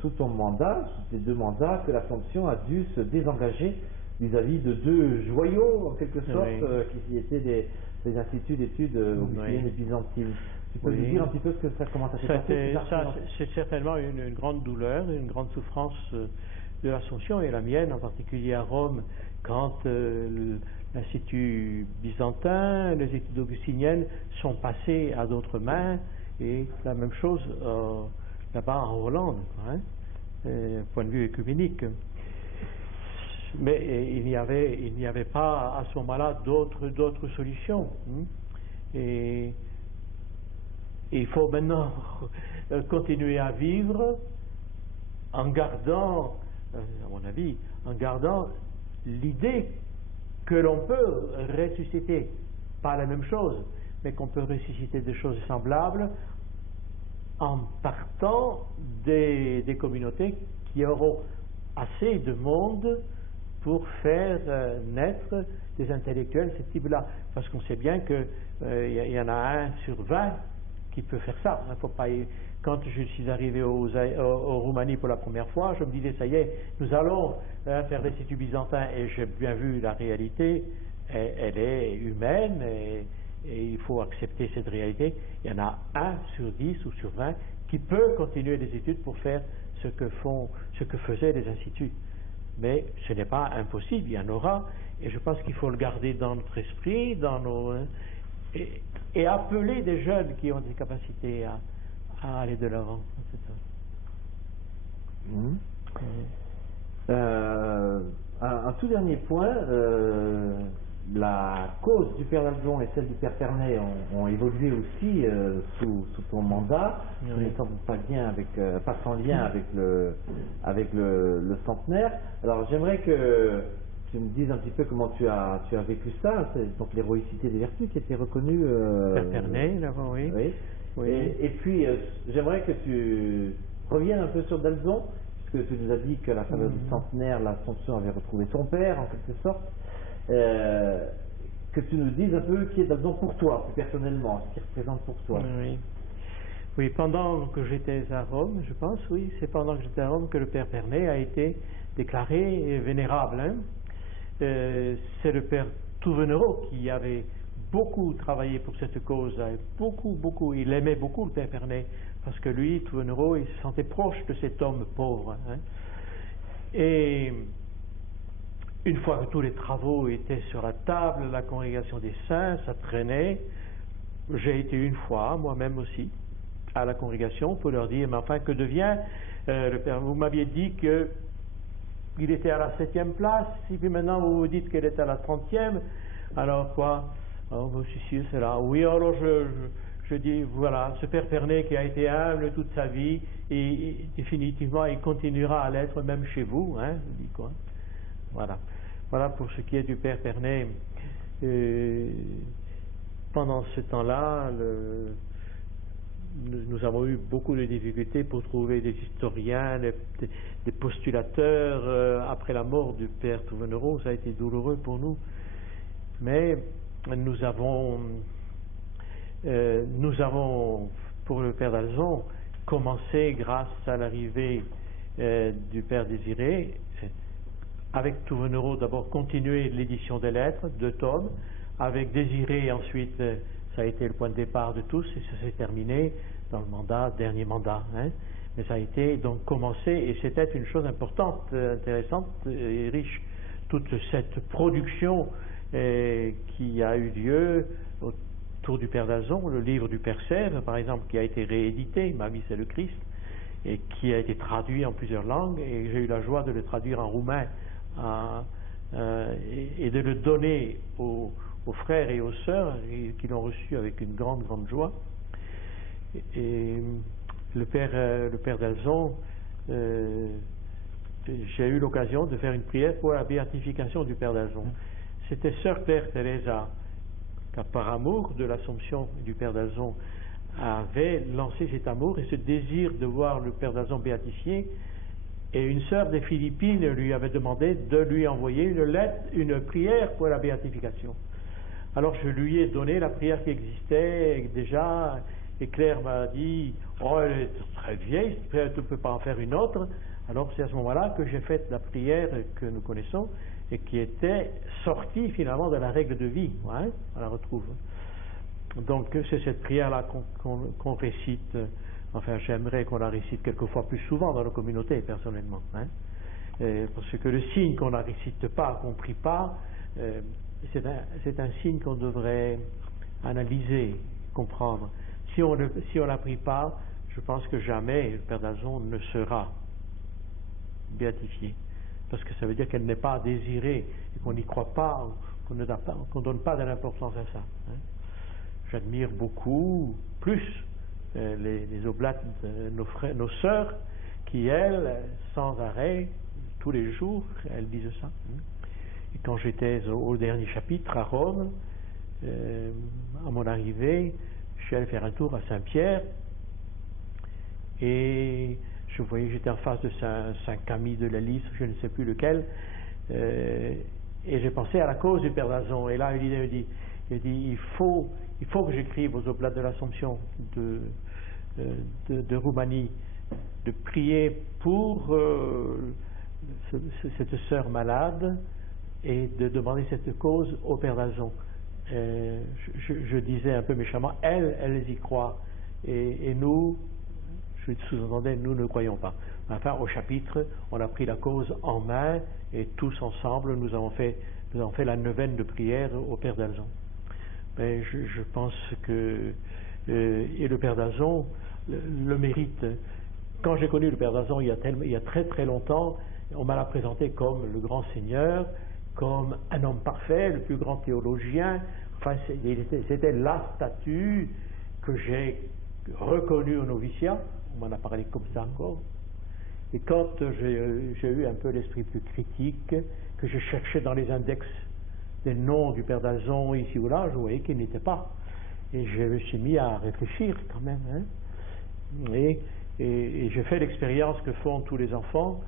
sous ton mandat, sous tes deux mandats, que l'Assomption a dû se désengager vis-à-vis de deux joyaux, en quelque sorte, qui étaient des instituts d'études augustiniennes et byzantines. Tu peux nous dire un petit peu comment ça s'est passé? C'est certainement une grande douleur, une grande souffrance de l'Assomption, et la mienne en particulier à Rome, quand l'Institut byzantin, les études augustiniennes sont passées à d'autres mains, et la même chose là-bas en Hollande, point de vue écuménique. Mais il n'y avait pas à ce moment-là d'autres solutions. Et il faut maintenant continuer à vivre en gardant, à mon avis, l'idée que l'on peut ressusciter, pas la même chose, mais qu'on peut ressusciter des choses semblables en partant des communautés qui auront assez de monde pour faire naître des intellectuels de ce type-là. Parce qu'on sait bien qu'il y en a 1 sur 20 qui peut faire ça. Faut pas Quand je suis arrivé en Roumanie pour la première fois, je me disais, ça y est, nous allons faire l'Institut byzantin, et j'ai bien vu la réalité, elle est humaine, et il faut accepter cette réalité. Il y en a 1 sur 10 ou sur 20 qui peut continuer les études pour faire ce que faisaient les instituts. Mais ce n'est pas impossible, il y en aura, et je pense qu'il faut le garder dans notre esprit, et appeler des jeunes qui ont des capacités à aller de l'avant. Un tout dernier point, la cause du Père d'Albon et celle du Père Pernay ont évolué aussi sous ton mandat, n'étant pas sans lien avec le centenaire. Alors j'aimerais que tu me dises un petit peu comment tu as vécu ça. C'est donc l'héroïcité des vertus qui était reconnue. Père Pernay, d'abord, oui. Et puis j'aimerais que tu reviennes un peu sur d'Albon, puisque tu nous as dit que la faveur du centenaire, l'Assomption avait retrouvé son père en quelque sorte. Que tu nous dises un peu qui est d'Albon pour toi, plus personnellement, ce qu'il représente pour toi. Oui, pendant que j'étais à Rome, je pense, c'est pendant que j'étais à Rome que le Père Pernay a été déclaré vénérable. C'est le Père Touveneraud qui avait beaucoup travaillé pour cette cause, beaucoup, il aimait beaucoup le Père Pernet, parce que lui, Touvennereau, il se sentait proche de cet homme pauvre. Hein. Et une fois que tous les travaux étaient sur la table, la congrégation des saints, ça traînait. J'ai été une fois, moi-même aussi, à la congrégation pour leur dire, mais enfin, que devient le Père? Vous m'aviez dit qu'il était à la 7e place, et puis maintenant vous vous dites qu'il est à la 30e, alors quoi? Oh, si, c'est là. Oui, alors je dis, voilà, ce Père Pernet qui a été humble toute sa vie, et définitivement il continuera à l'être même chez vous, hein, je dis quoi. Voilà pour ce qui est du Père Pernet. Pendant ce temps-là, nous avons eu beaucoup de difficultés pour trouver des historiens, des postulateurs après la mort du Père Touvennereau. Ça a été douloureux pour nous. Mais nous avons, pour le Père d'Alzon, commencé grâce à l'arrivée du Père Désiré, avec Touvennereau d'abord continuer l'édition des lettres, 2 tomes, avec Désiré ensuite, ça a été le point de départ de tous et ça s'est terminé dans le dernier mandat. Hein. Mais ça a été donc commencé et c'était une chose importante, intéressante et riche. Toute cette production qui a eu lieu autour du Père d'Alzon, le livre du Père Sèvres par exemple, qui a été réédité, Ma vie c'est le Christ, et qui a été traduit en plusieurs langues, et j'ai eu la joie de le traduire en roumain et de le donner aux frères et aux sœurs qui l'ont reçu avec une grande joie. Et le Père d'Alzon, j'ai eu l'occasion de faire une prière pour la béatification du Père d'Alzon. C'était Sœur Claire Teresa qui, par amour de l'Assomption du Père d'Alzon, avait lancé cet amour et ce désir de voir le Père d'Alzon béatifié, et une sœur des Philippines lui avait demandé de lui envoyer une lettre, une prière pour la béatification. Alors je lui ai donné la prière qui existait déjà, et Claire m'a dit, oh elle est très vieille, cette prière, tu ne peux pas en faire une autre. Alors c'est à ce moment-là que j'ai fait la prière que nous connaissons, et qui était sortie finalement de la règle de vie, hein, on la retrouve. Donc c'est cette prière-là qu'on récite, enfin j'aimerais qu'on la récite quelquefois plus souvent dans nos communautés personnellement, hein, parce que le signe qu'on ne la récite pas, qu'on ne prie pas, c'est un signe qu'on devrait analyser, comprendre. Si on la prie pas, je pense que jamais le Père d'Alzon ne sera béatifié, parce que ça veut dire qu'elle n'est pas désirée et qu'on n'y croit pas, qu'on ne donne pas de l'importance à ça. Hein. J'admire beaucoup plus les oblates de nos sœurs qui, elles, sans arrêt, tous les jours, elles disent ça. Et quand j'étais au dernier chapitre à Rome, à mon arrivée, je suis allé faire un tour à Saint-Pierre et je voyais, j'étais en face de Saint-Camille de la Lys, je ne sais plus lequel, et j'ai pensé à la cause du Père d'Alzon. Et là, il dit il faut que j'écrive aux oblates de l'Assomption de Roumanie, de prier pour cette sœur malade et de demander cette cause au Père d'Alzon. Je disais un peu méchamment, elles y croient, et nous, je sous-entendais, nous ne croyons pas. Enfin, au chapitre, on a pris la cause en main et tous ensemble, nous avons fait la neuvaine de prière au Père d'Alzon. Mais je pense que et le Père d'Alzon le mérite. Quand j'ai connu le Père d'Alzon il y a très très longtemps, on m'a présenté comme le grand Seigneur, comme un homme parfait, le plus grand théologien. Enfin, c'était la statue que j'ai reconnue au noviciat. On m'en a parlé comme ça encore. Et quand j'ai eu un peu l'esprit plus critique, que je cherchais dans les index des noms du Père d'Alzon ici ou là, je voyais qu'il n'était pas. Et je me suis mis à réfléchir quand même. Hein. Et j'ai fait l'expérience que font tous les enfants.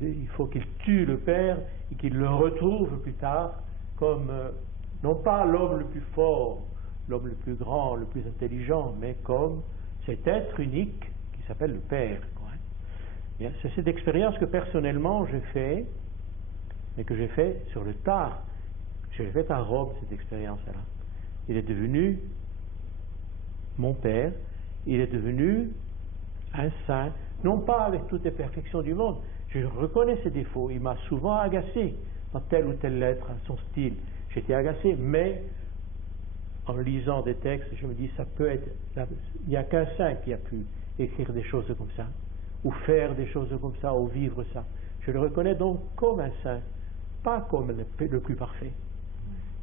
Il faut qu'ils tuent le Père et qu'ils le retrouvent plus tard comme, non pas l'homme le plus fort, l'homme le plus grand, le plus intelligent, mais comme cet être unique qui s'appelle le Père. Bien, c'est cette expérience que personnellement j'ai fait, mais que j'ai fait sur le tard. Je l'ai faite à Rome, cette expérience-là. il est devenu mon père, il est devenu un saint, non pas avec toutes les perfections du monde. Je reconnais ses défauts, il m'a souvent agacé dans telle ou telle lettre, son style, j'étais agacé, mais en lisant des textes, je me dis, ça peut être, il n'y a qu'un saint qui a pu écrire des choses comme ça, ou faire des choses comme ça, ou vivre ça. Je le reconnais donc comme un saint, pas comme le plus parfait.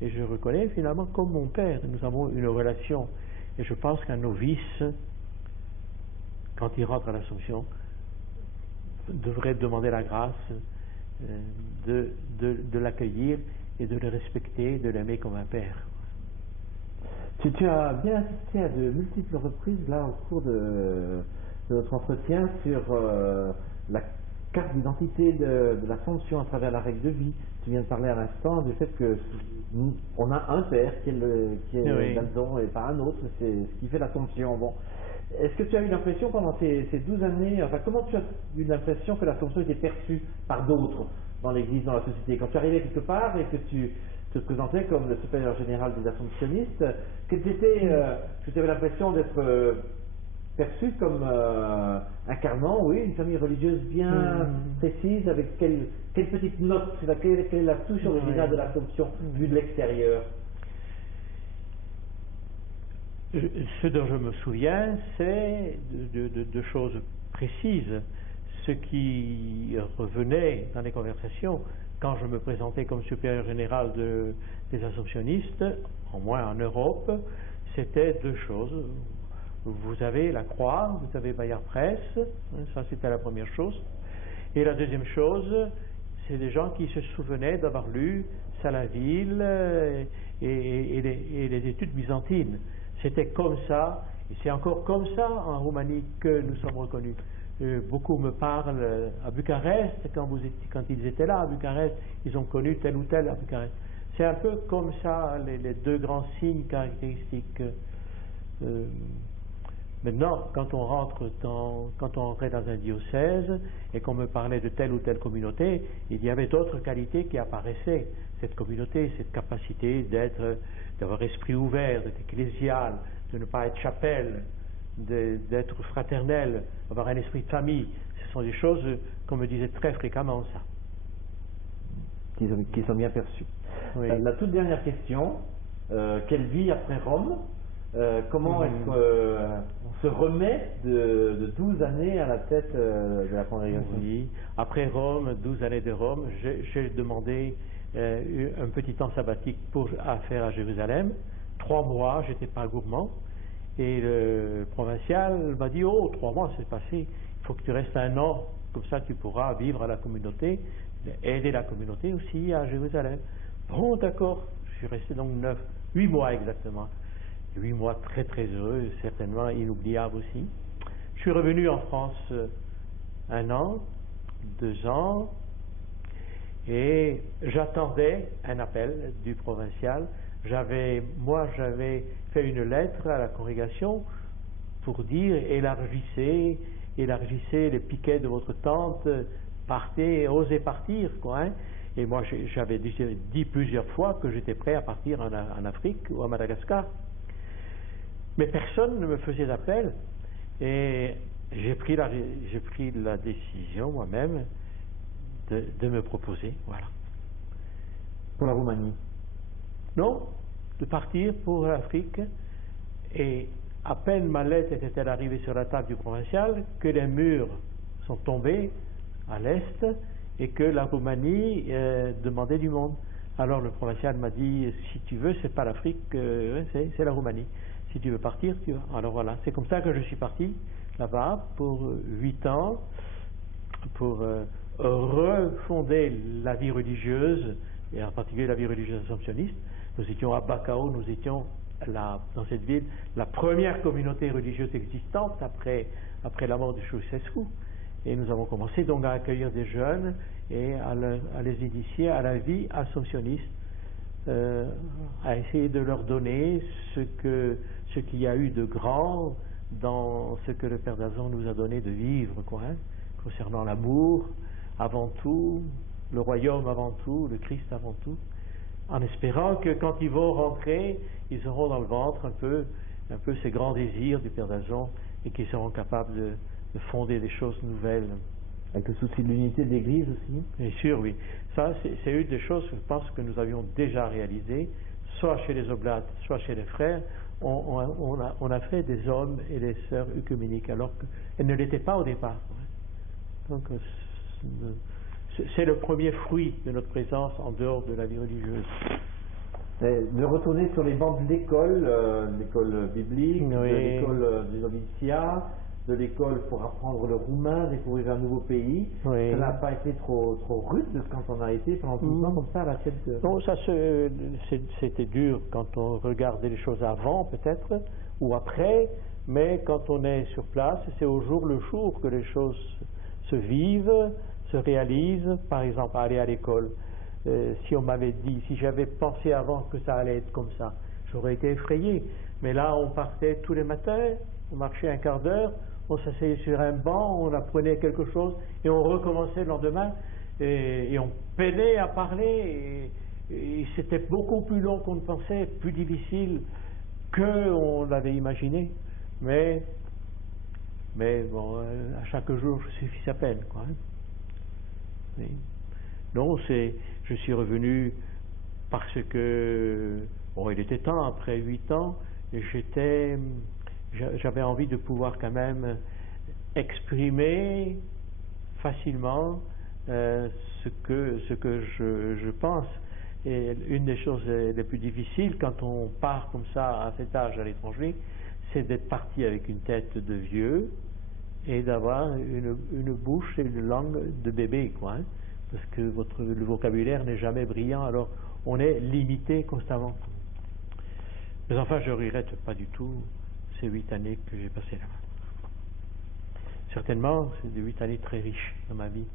Et je le reconnais finalement comme mon père. Nous avons une relation. Et je pense qu'un novice, quand il rentre à l'Assomption, devrait demander la grâce de l'accueillir et de le respecter, de l'aimer comme un père. Tu as bien insisté à de multiples reprises là au cours de notre entretien sur la carte d'identité de l'Assomption à travers la règle de vie. Tu viens de parler à l'instant du fait que on a un père qui est Oui. Dalton et pas un autre, c'est ce qui fait l'Assomption. Bon. Est-ce que tu as eu l'impression pendant ces 12 années, enfin comment tu as eu l'impression que l'Assomption était perçue par d'autres dans l'Église, dans la société? Quand tu arrivais quelque part et que tu te présentais comme le supérieur général des Assomptionnistes, tu avais l'impression d'être perçu comme incarnant, oui, une famille religieuse bien précise, avec quelle petite note, quelle est la touche originale de l'Assomption vue de l'extérieur? Ce dont je me souviens, c'est de choses précises. Ce qui revenait dans les conversations, quand je me présentais comme supérieur général des Assomptionnistes, au moins en Europe, c'était deux choses. Vous avez la croix, vous avez Bayard Presse, ça c'était la première chose. Et la deuxième chose, c'est des gens qui se souvenaient d'avoir lu Salaville et les études byzantines. C'était comme ça, et c'est encore comme ça en Roumanie que nous sommes reconnus. Beaucoup me parlent à Bucarest, quand ils étaient là à Bucarest, ils ont connu tel ou tel à Bucarest. C'est un peu comme ça les deux grands signes caractéristiques. Maintenant, quand on rentrait dans un diocèse et qu'on me parlait de telle ou telle communauté, il y avait d'autres qualités qui apparaissaient. Cette communauté, cette capacité d'avoir esprit ouvert, d'être ecclésial, de ne pas être chapelle, d'être fraternel, d'avoir un esprit de famille. Ce sont des choses qu'on me disait très fréquemment, ça. Qui sont bien perçues. Oui. La toute dernière question, quelle vie après Rome? Comment est-ce qu'on se remet de 12 années à la tête de la congrégation? Oui. Après Rome, 12 années de Rome, j'ai demandé un petit temps sabbatique à faire à Jérusalem. 3 mois, j'étais pas gourmand. Et le provincial m'a dit, 3 mois c'est passé, il faut que tu restes 1 an, comme ça tu pourras vivre à la communauté, aider la communauté aussi à Jérusalem. Bon, d'accord, je suis resté donc 8 mois exactement. 8 mois très très heureux, certainement inoubliables aussi. Je suis revenu en France 1 an, 2 ans, et j'attendais un appel du provincial. J'avais fait une lettre à la congrégation pour dire élargissez les piquets de votre tente, partez, osez partir, quoi. Hein. Et moi j'avais dit plusieurs fois que j'étais prêt à partir en Afrique ou à Madagascar. Mais personne ne me faisait d'appel et j'ai pris la décision moi-même de me proposer, voilà. Pour la Roumanie? Non, de partir pour l'Afrique, et à peine ma lettre était-elle arrivée sur la table du provincial que les murs sont tombés à l'est et que la Roumanie demandait du monde. Alors le provincial m'a dit, si tu veux, c'est pas l'Afrique, c'est la Roumanie. Si tu veux partir, tu vas. Alors voilà, c'est comme ça que je suis parti là-bas pour 8 ans, pour refonder la vie religieuse, et en particulier la vie religieuse assomptionniste. Nous étions à Bacău, nous étions dans cette ville la première communauté religieuse existante après la mort de Ceausescu. Et nous avons commencé donc à accueillir des jeunes et à les initier à la vie assomptionniste, à essayer de leur donner ce qu'il y a eu de grand dans ce que le Père Dazan nous a donné de vivre, quoi, hein, concernant l'amour avant tout, le royaume avant tout, le Christ avant tout. en espérant que quand ils vont rentrer, ils auront dans le ventre un peu ces grands désirs du Père d'Argent et qu'ils seront capables de fonder des choses nouvelles. Avec le souci de l'unité de l'Église aussi. Bien sûr, oui. Ça, c'est une des choses, je pense, que nous avions déjà réalisées, soit chez les oblates, soit chez les frères. On a fait des hommes et des sœurs œcuméniques, alors qu'elles ne l'étaient pas au départ. Donc, c'est le premier fruit de notre présence en dehors de la vie religieuse. De retourner sur les bancs de l'école biblique, Oui. de l'école du noviciat, de l'école pour apprendre le roumain, découvrir un nouveau pays. Oui. Ça n'a pas été trop rude quand on a été pendant tout le temps comme ça à la tête de... Non, c'était dur quand on regardait les choses avant peut-être, ou après, mais quand on est sur place, c'est au jour le jour que les choses se vivent, se réalisent. Par exemple, aller à l'école. Si on m'avait dit, si j'avais pensé avant que ça allait être comme ça, j'aurais été effrayé. Mais là, on partait tous les matins, on marchait un quart d'heure, on s'asseyait sur un banc, on apprenait quelque chose et on recommençait le lendemain et on peinait à parler et c'était beaucoup plus long qu'on ne pensait, plus difficile qu'on l'avait imaginé. Mais bon, à chaque jour suffit sa peine, quoi. Oui. Non, je suis revenu parce que, bon, il était temps, après 8 ans, j'avais envie de pouvoir quand même exprimer facilement ce que je pense. Et une des choses les plus difficiles quand on part comme ça à cet âge à l'étranger, c'est d'être parti avec une tête de vieux et d'avoir une bouche et une langue de bébé, quoi. Hein, parce que le vocabulaire n'est jamais brillant, alors on est limité constamment. Mais enfin, je ne regrette pas du tout ces 8 années que j'ai passées là-bas. Certainement, c'est des 8 années très riches dans ma vie.